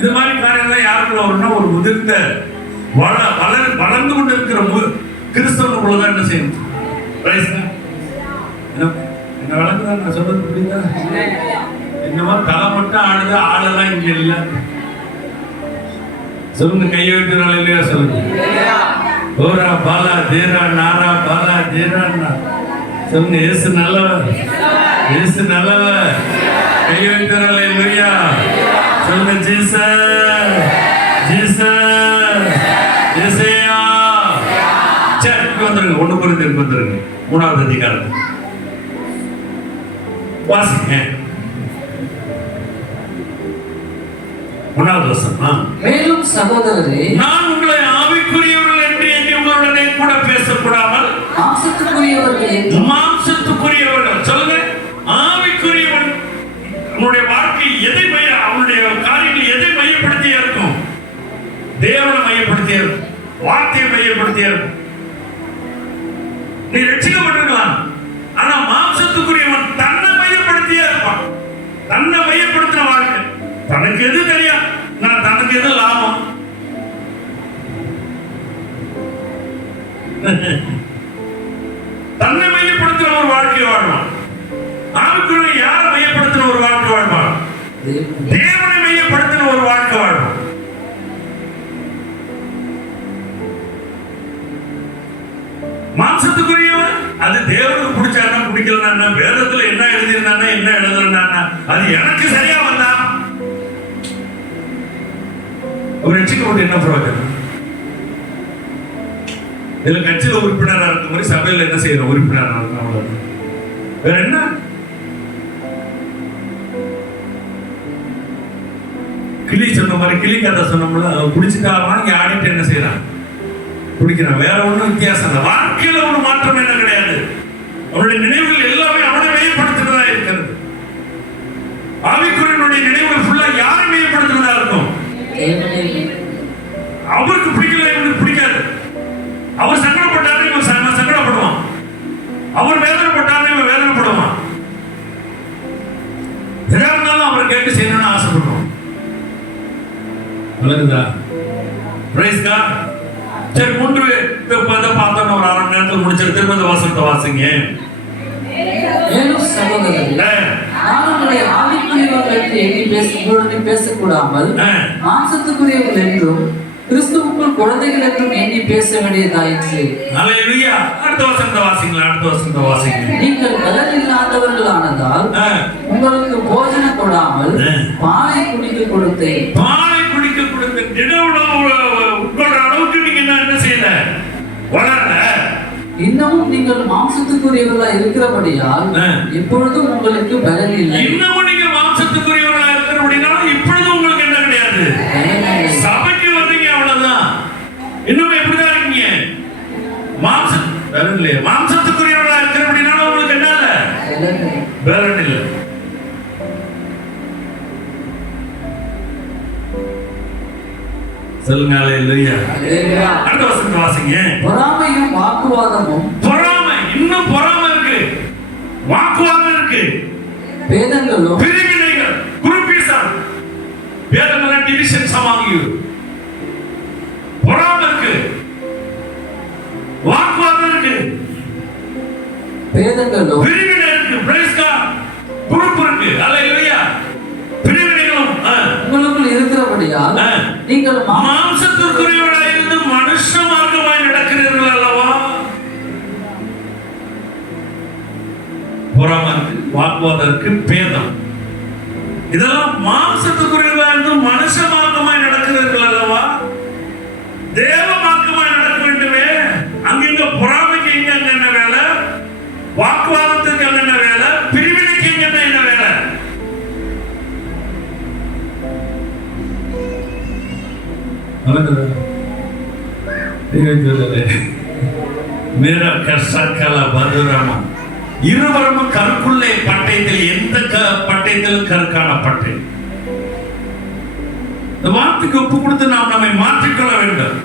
இது மாதிரி காரியங்கள் யாருக்குள்ள வரும்னா ஒரு முதிர்ந்த வளர்ந்து கொண்டு இருக்கிற கிறிஸ்தவனுக்குள்ளதான் என்ன செய்யணும். என்ன வளர்க்குதான் நான் சொல்றது புரியுதா? என்னமா தலை மட்டும் ஆடுது, ஆளெல்லாம் இங்க இல்ல. சொல்லுங்க. கையை வைக்கிறாள் இல்லையா? சொல்லுங்க. ஓரா பாலா தேரா நாரா பாலா தேரா. சொல்லுங்க. இயேசு நல்லவர். இயேசு நல்லவர். கையை வைக்கிறாள் இல்லையா? சொல்லுங்க. ஜீசஸ் ஜீசஸ் இயேசுயா. சரி, வந்துருங்க. 1 கொரிந்தியர் வந்துருங்க. 3வது அதிகாரம் வாசிங்க. 1வது வசனம். மேலும் சகோதரரே, நான் உங்களை ஆவிக்குரியவர்கள் என்று எண்ணி உங்களுடனே கூட பேசக்கூடாமல் மாம்சத்துக்குரியவர்கள். சொல்லுங்க. தன்னை மையப்படுத்துற ஒரு வாழ்க்கை வாழ்வான். ஆவிக்குரிய யாரை மையப்படுத்துற ஒரு வாழ்க்கை வாழ்வான்? தேவனை மையப்படுத்துற ஒரு வாழ்க்கை வாழ்வான். மாம்சத்துக்குரியவன் அது தேவனுக்கு பிடிச்சானா பிடிக்கலன்னா, வேதத்துல என்ன எழுதியிருந்தானா என்ன எழுதுறானா, அது எனக்கு சரியா வந்தா ஒரு ரட்சிக்கப்பட்டு என்ன பிரயோஜனம்? இதுல கட்சியில உறுப்பினரா இருக்க மாதிரி சபையில என்ன செய்யறோம்? உறுப்பினரா இருக்கும், அவ்வளவு. வேற என்ன? கிளி சொன்ன மாதிரி, கிளி கதை சொன்னோம்ல, குடிச்சுட்டா வாங்கி ஆடிட்டு என்ன செய்யறான்? குடிக்கிறான். வேற ஒண்ணும் வித்தியாசம் இல்லை. வாழ்க்கையில ஒரு மாற்றம் என்ன கிடையாது. அவருடைய நினைவுகள் எல்லாமே அவனை மையப்படுத்துறதா இருக்கிறது. ஆவிக்குரியனுடைய நினைவுகள் ஃபுல்லா யாரை மையப்படுத்துறதா இருக்கும்? அவருக்கு பிடிக்கல, இவனுக்கு பிடிக்காது. அவர் சங்கடப்பட்டாரு, இவன் சங்கடப்படுவான். அவர் வேதனைப்பட்டாரு, இவன் வேதனைப்படுவான். எதா இருந்தாலும் அவரை கேட்டு செய்யணும்னு ஆசைப்படுவோம். வளருதா? Praise God. சரி, 3 பார்த்தோம். ஒரு 1/2 மணி நேரத்தில் முடிச்சிரு. திரும்ப வாசனத்தை வாசிங்க. மேலும் சகோதரர்களே, நான் உங்களை ஆவிக்குரியவர்களுக்கு எண்ணி பேசக்கூடாமல் மாம்சத்துக்குரியவர்கள் என்றும் கிறிஸ்துவுக்குள் குழந்தைகள் என்றும் எண்ணி பேச வேண்டியதாயிற்று. அல்லேலூயா. அடுத்த வசனத்தை வாசிங்க. நீங்கள் பலன் இல்லாதவர்களானதால் உங்களுக்கு போஜனம் கொடாமல் பாலை குடிக்க கொடுத்தேன். உட்கொள்ற அளவுக்கு நீங்க என்ன செய்யல, வளரல. இன்னமும் நீங்கள் மாம்சத்துக்குரியவர்களா இருக்கிறபடியால் இப்பொழுதும் உங்களுக்கு பலன் இல்லை. இன்னமும் நீங்க மாம்சத்துக்குரியவர்களா இருக்கிறபடியால் இப்பொழுதும் உங்களுக்கு என்ன கிடையாது? சபைக்கு வந்தீங்க, அவ்வளவுதான். இன்னும் எப்படிதான் இருக்கீங்க? பலன் இல்லையா? மாம்சத்துக்குரியவர்களா இருக்கிறபடியால் உங்களுக்கு என்ன இல்லை? பலன் இல்லை. சொல்லுங்க. அல்லேலூயா. அடுத்த வசனத்தை வாசிங்க. பொறாமையும் வாக்குவாதமும். பொறாமை, இன்னும் பொறாமை இருக்கு, வாக்குவாதம் இருக்கு, பேதங்களும், பிரிவினைகள், குரூப்பிசம், பேதங்கள், டிவிஷன்ஸ் among you. பொறாமை இருக்கு, வாக்குவாதம் இருக்கு, பேதங்களும், பிரிவினை இருக்கு. Price God. குரூப் இருக்கு. அல்லேலூயா. பிரிவினைகளும் உங்களுக்குள் இருக்கிறபடியால் நீங்கள் மாம்சத்திற்குரியவர்களாக இருந்து மனுஷ மார்க்கமாய் நடக்கிறீர்கள் அல்லவா? பொறாமை இருக்கு, வாக்குவாதம் இருக்கு, பேதம், இதெல்லாம் மாம்சத்துக்குரியவர்களாக இருந்து மனுஷ மார்க்கமாய் நடக்கிறீர்கள் அல்லவா? தேவ மார்க்கமாய் நடக்க வேண்டுமே. அங்கிங்க பொறாமைக்கு இங்க என்ன வேலை? வாக்குவாதத்துக்கு என்ன வேலை? பிரிவினைக்கு இங்க என்ன வேலை? இருவரும் கருக்குள்ளே பட்டயத்தில், எந்த பட்டயத்திலும் கருக்கான பட்டை. இந்த வார்த்தைக்கு ஒப்பு கொடுத்து நாம் நம்மை மாற்றிக்கொள்ள வேண்டும்.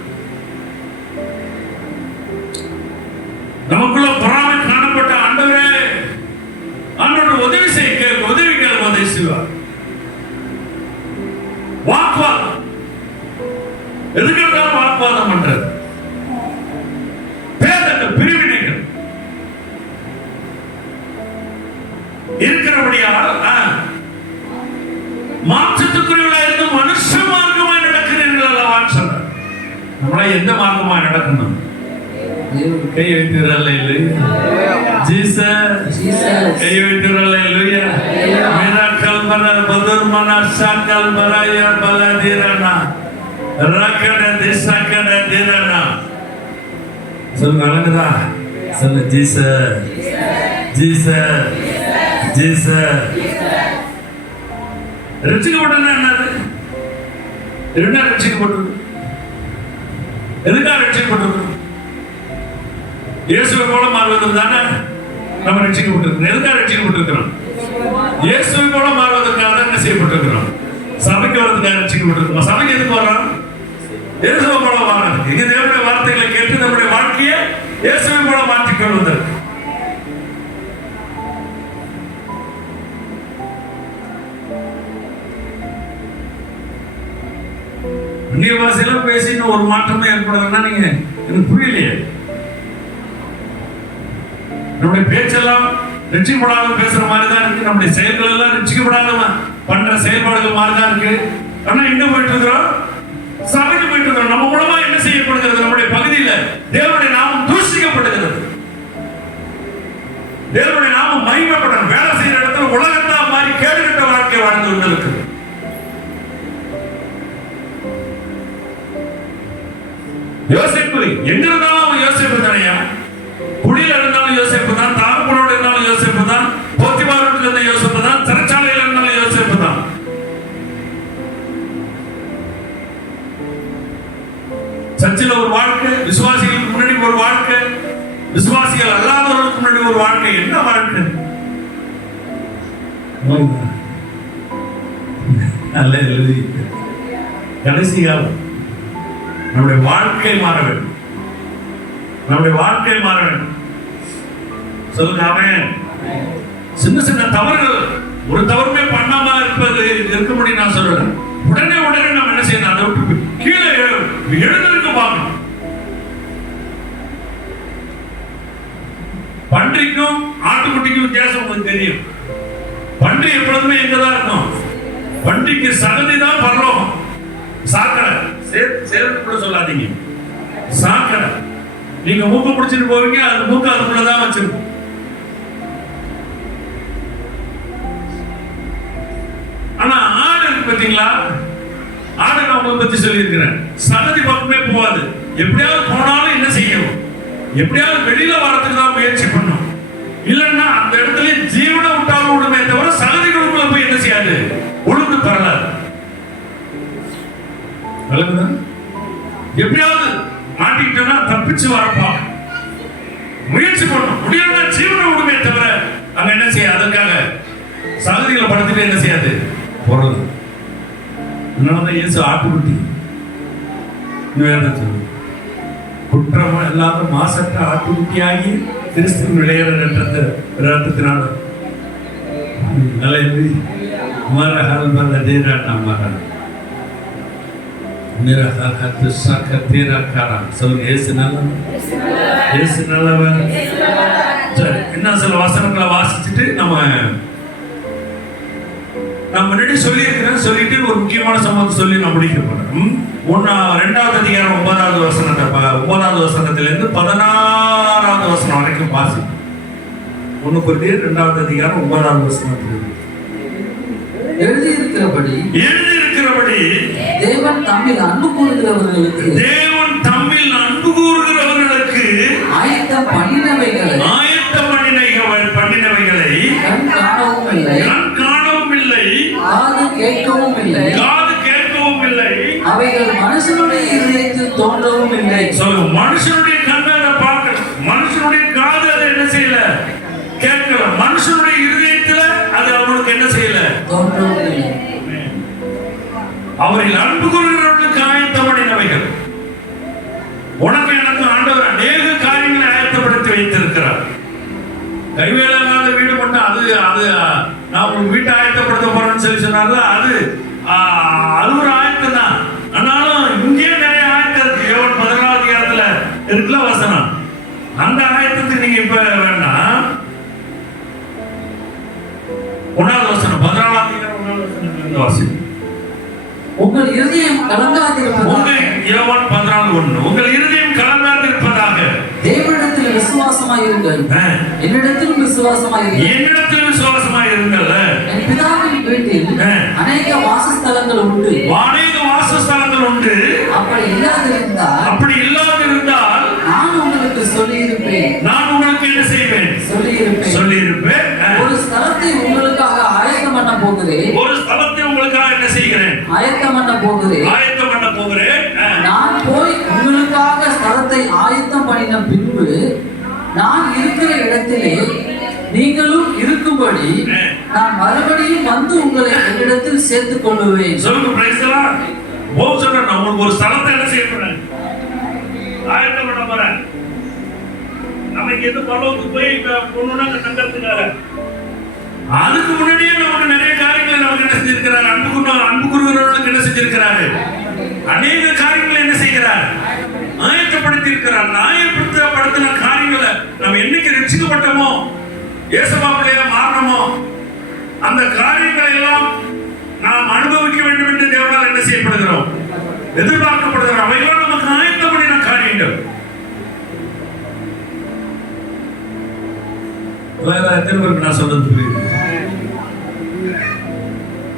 நமக்குள்ள பொறாமை காணப்பட்ட ஆண்டவரே, ஆண்டவர் உதவி செய்வார். வாக்குவாதம் எதுக்கெல்லாம் வாக்குவாதம் பண்றது? பேதங்கள், பிரிவினைகள் இருக்கிறபடியால் மாம்சத்துக்குரியவர்களாக இருந்து மனுஷ மார்க்கமாய் நடக்கிறீர்கள் அல்லவான்னு சொல்றார். நம்மளா எந்த மார்க்கமாய் நடக்கணும்? கை வைக்கிறல்ல இல்லையா? ஜீசஸ் கை வைக்கிறல்ல இல்லையா? மேரா கல்பனா பதுர் மனா சாக்கல் பராயா பலதீரனா ரக்கட திசக்கட தீரனா. சொல்லுங்க. அழகுதா? சொல்லு. Jesus Jesus Jesus. ரட்சிக்கப்பட்டது என்னது? என்ன ரட்சிக்கப்பட்டது? எதுக்காக ரட்சிக்கப்பட்டது? இயேசுவை போல மாறுவது தானே நம்ம ரட்சிக்கப்பட்டிருக்கிறோம். எதுக்காக ரட்சிக்கப்பட்டிருக்கிறோம்? இயேசுவை போல மாறுவதற்காக தான் என்ன செய்யப்பட்டிருக்கிறோம்? சபைக்கு வரதுக்காக ரட்சிக்கப்பட்டிருக்கிறோம். சபைக்கு எதுக்கு வர்றோம்? இயேசுவை போல மாறுறதுக்கு. இங்க தேவனுடைய வார்த்தைகளை கேட்டு நம்முடைய வாழ்க்கையை இயேசுவை போல மாற்றிக் கொள்வதற்கு. அந்நிய பாஷையில பேசின்னு ஒரு மாற்றமே ஏற்படுதுன்னா நீங்க எனக்கு புரியலையே. நம்முடைய பேச்செல்லாம் ரட்சிக்கப்படாத பேசுற மாதிரி தான் இருக்கு, நம்முடைய செயல்கள் எல்லாம் ரட்சிக்கப்படாத பண்ற செயல்பாடுகள் மாதிரி தான் இருக்கு. ஆனா எங்க போயிட்டு இருக்கிறோம்? சபைக்கு போயிட்டு இருக்கிறோம். நம்ம மூலமா என்ன செய்யப்படுகிறது? நம்முடைய பகுதியில தேவனுடைய நாமம் தூஷிக்கப்படுகிறது, தேவனுடைய நாமம் மகிமைப்படும். வேலை செய்யற இடத்துல உலகத்தா மாதிரி கேடுகட்ட வாழ்க்கை வாழ்ந்து கொண்டிருக்கு. யோசேப்பு எங்க இருந்தாலும் அவன் யோசேப்பு தானையா, குடியில இருந்தாலும் யோசேப்பு தான், தாகப்பனோடு இருந்தாலும் யோசேப்பு தான், போத்திபாரோடு இருந்த யோசேப்பு தான், சிறைச்சாலையில் இருந்தாலும் யோசேப்பு தான். சர்ச்சில் ஒரு வாழ்க்கை, விசுவாசிகளுக்கு முன்னாடி ஒரு வாழ்க்கை, விசுவாசிகள் அல்லாதவர்களுக்கு முன்னாடி ஒரு வாழ்க்கை. என்ன வாழ்க்கை? கடைசி காலம் நம்முடைய வாழ்க்கை மாற வேண்டும், நம்முடைய வாழ்க்கை மாற வேண்டும். சொல்லுங்க ஆமென். சின்ன சின்ன தவறுகள், ஒரு தவறுமே பண்ணாம இருக்கும்படி நான் சொல்றேன். உடனே நம்ம என்ன செய்யணும்? அதை விட்டு கீழே எழுந்திருக்க பார்க்கணும். பன்றிக்கும் ஆட்டுக்குட்டிக்கும் வித்தியாசம் உங்களுக்கு தெரியும். பன்றி எப்பொழுதுமே எங்கதான் இருக்கும்? பன்றிக்கு சகதி தான் பரலோகம். சாக்கடை சேர்ந்து கூட சொல்லாதீங்க, சாக்கடை. நீங்க மூக்க பிடிச்சிட்டு போவீங்க, அது மூக்க அதுக்குள்ளதான் வச்சிருக்கும். ஆனா ஆடு இருக்கு பாத்தீங்களா? ஆடை நான் உங்களை பத்தி சொல்லியிருக்கிறேன். சகதி பக்கமே போகாது. எப்படியாவது போனாலும் என்ன செய்யும்? எப்படியாவது வெளியில வரதுக்கு தான் முயற்சி பண்ணும். இல்லைன்னா அந்த இடத்துல ஜீவனை விட்டாலும் விடுமே தவிர சகதிகளுக்குள்ள போய் என்ன செய்யாது? உழுந்து பெறலாது. எப்படியாவது மாட்டிக்கிட்டோம்னா தப்பிச்சு வரப்பா முயற்சி பண்ணும். முடியாத ஜீவனை விடுமே தவிர அங்க என்ன செய்ய? அதற்காக சகதிகளை படுத்துட்டு என்ன செய்யாது? போறது. அதனாலதான் இயேசு ஆட்டுக்குட்டி குற்றம் இல்லாத மாசற்ற ஆட்டுக்குட்டியாகி கிறிஸ்துவின் விளையாட ரத்தத்தினால என்ன சில வசனங்களை வாசிச்சுட்டு நம்ம முன்னாடி சொல்லி இருக்கிறேன். சொல்லிட்டு ஒரு முக்கியமான சம்பவத்தை சொல்லி நான் முடிக்க போறேன். 2வது அதிகாரம் 9வது வசனத்தை 9வது வசனத்திலிருந்து 16வது வசனம் வரைக்கும் வாசி. 1 Corinthians 2வது அதிகாரம் 9வது வசனத்திலிருந்து எழுதியிருக்கிறபடி தேவன் தம்மில் அன்பு கூறுகிறவர்களுக்கு ஆயத்த பண்ணினவைகளை கண் காணவும் இல்லை, காது கேட்கவும் இல்லை, அவைகள் மனுஷனுடைய இதயத்தில் தோன்றவும் இல்லை. மனுஷனுடைய கண்ணை பார்க்கணும், மனுஷனுடைய காது அதை என்ன செய்யல? கேட்கல. மனுஷனுடைய இதயத்துல அது அவனுக்கு என்ன செய்யல? தோன்றவும் இல்லை. அவரில் அன்பு கூறுகிறவர்களுக்கு ஆயத்த பண்ணினவைகள். உனக்கு எனக்கு ஆண்டவர் அநேக காரியங்களை ஆயத்தப்படுத்தி வைத்திருக்கிறார். கைவேலாத வீடு மட்டும் அது நான் உங்க வீட்டை ஆயத்தப்படுத்த போறேன்னு சொல்லி சொன்னார்ல, அது ஒரு ஆயத்தம் தான். ஆனாலும் இங்கே நிறைய ஆயத்தம் இருக்கு. யோவான் 14வது அதிகாரத்துல இருக்குல்ல வசனம், அந்த ஆயத்தத்துக்கு நீங்க இப்ப வேண்டாம். 1வது வசனம் 14வது அதிகாரம் 1வது வசனத்துல வாசி. உங்கள் இருதயம் கலங்காதிருப்பதாக, யோவான் 14:1, உங்கள் இருதயம் கலங்காதிருப்பதாக தேவனிடத்தில் விசுவாசமாயிருங்கள், என்னிடத்திலும் விசுவாசமாயிருங்கள். என் பிதாவின் வீட்டில் அநேக வாசஸ்தலங்கள் உண்டு. அப்படி இல்லாதிருந்தால் நான் உங்களுக்கு சொல்லியிருப்பேன். என்ன செய்வேன்? சொல்லியிருப்பேன். ஒரு ஸ்தலத்தை உங்களுக்காக ஆயத்தம் பண்ண போகிறேன். என்ன செய்கிறேன்? ஆயத்தம் பண்ண போகிறேன். நான் போய் உங்களுக்காக ஸ்தலத்தை ஆயத்தம் பண்ணின பின்பு நான் இருக்கிற இடத்திலே நீங்களும் இருக்கும்படி நான் மறுபடியும் வந்து உங்களை என்னிடத்தில் சேர்த்துக் கொள்ளுவேன். சொல்லுங்க பிரைஸ் தி லார்ட். நான் உங்களுக்கு ஒரு ஸ்தலத்தை என்ன செய்ய போறேன்? ஆயத்தம் பண்ண போறேன். நமக்கு எது பரலோகத்துக்கு போய் பொண்ணுனா தங்கறதுக்காக. அதுக்கு முன்னாடியே நமக்கு நிறைய காரியங்களை நமக்கு என்ன செஞ்சிருக்கிறார்? அன்பு கூறுகிறவர்களுக்கு என்ன செஞ்சிருக்கிறாரு? அநேக காரியங்களை என்ன செய்கிறார்? ஆயத்தப்படுத்தி இருக்கிறார். ஆயத்தப்படுத்தின காரியங்களை நம்ம என்னைக்கு ரட்சிக்கப்பட்டோமோ இயேசுவா பிள்ளையா மாறணுமோ அந்த காரியங்களை எல்லாம் நாம் அனுபவிக்க வேண்டும் என்று தேவனால் என்ன செய்யப்படுகிறோம், எதிர்பார்க்கப்படுகிறோம். அவையெல்லாம் நமக்கு ஆயத்தம் பண்ணின காரியங்கள். எத்தனை பேருக்கு நான் சொன்னது புரியுது?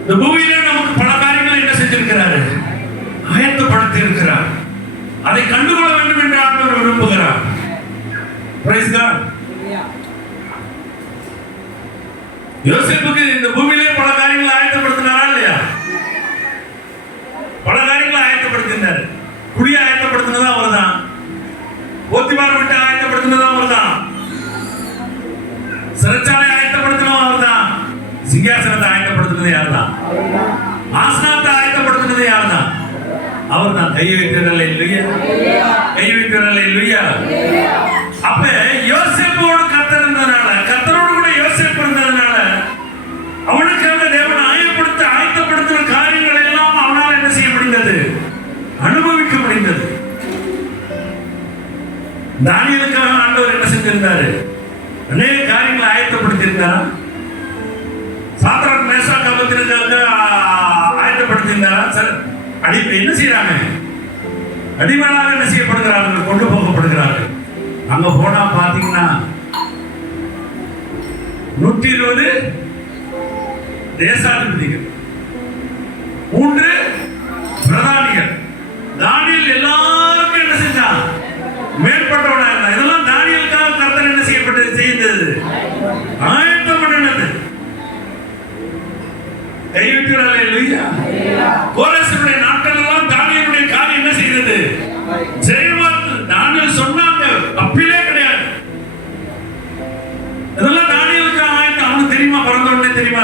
இந்த பூமியில நமக்கு பல காரியங்களை என்ன செஞ்சிருக்கிறாரு, ஆயத்தப்படுத்தி இருக்கிறார். அதை கண்டுகொள்ள வேண்டும் என்று ஆண்டவர் விரும்புகிறார். Praise God. யோசேப்புக்கு இந்த பூமியிலே பல காரியங்களை ஆயத்தப்படுத்தினாரா இல்லையா? பல காரியங்களை ஆயத்தப்படுத்தினார். குடியை ஆயத்தப்படுத்தினதா அவர்தான். போத்திபார் வீட்டை ஆயத்தப்படுத்தினதா அவர்தான். சிறைச்சாலை ஆயத்தப்படுத்தினதும் அவர்தான். சிங்காசனத்தை ஆயத்தப்படுத்தினது யார்தான்? ஆசனத்தை ஆயத்தப்படுத்தினது யார்தான்? அவர்தான். கையை வைக்கிறார்கள் இல்லையா? கையை வைக்கிறார்கள் இல்லையா? அப்ப யோசேப்போடு கர்த்தர் இருந்ததுனால, கர்த்தரோடு கூட யோசேப்பு இருந்ததுனால அவனுக்காக தேவன் ஆயத்தப்படுத்தின காரியங்கள் எல்லாம் அவனால் என்ன செய்ய முடிந்தது, அனுபவிக்க முடிந்தது. தானியேலுக்காக ஆண்டவர் என்ன செஞ்சிருந்தாரு, அநேக காரியங்களை ஆயத்தப்படுத்தியிருந்தாரா? சாத்ராக் மேஷாக் ஆபேத்நேகோவுக்கு ஆயத்தப்படுத்தியிருந்தாரா? சார் என்ன செய்யறாங்க, அடிமையாக என்ன செய்யப்படுகிறார்கள், கொண்டு போகப்படுகிறார்கள். அங்க போனா பாத்தீங்கன்னா 120 தேசாதிபதிகள், 3 பிரதானிகள். தானியேல் எல்லாருக்கும் என்ன செஞ்சான், மேற்பட்டவனா இருந்தான். இதெல்லாம் தானியேலுக்காக கர்த்தர் என்ன செய்தது, ஆயத்தம் பண்ணினது. கைவிட்டுறாங்க இல்லையா? கோரேசுடைய நாட்கள் எல்லாம் தானியேலுடைய காரியம் என்ன செய்தது, ஜெயமாத்து. தானியேல் சொன்னாங்க, தப்பிலே கிடையாது. இதெல்லாம் தானியேலுக்கு ஆயத்தம். அவனுக்கு தெரியுமா, பிறந்த உடனே தெரியுமா?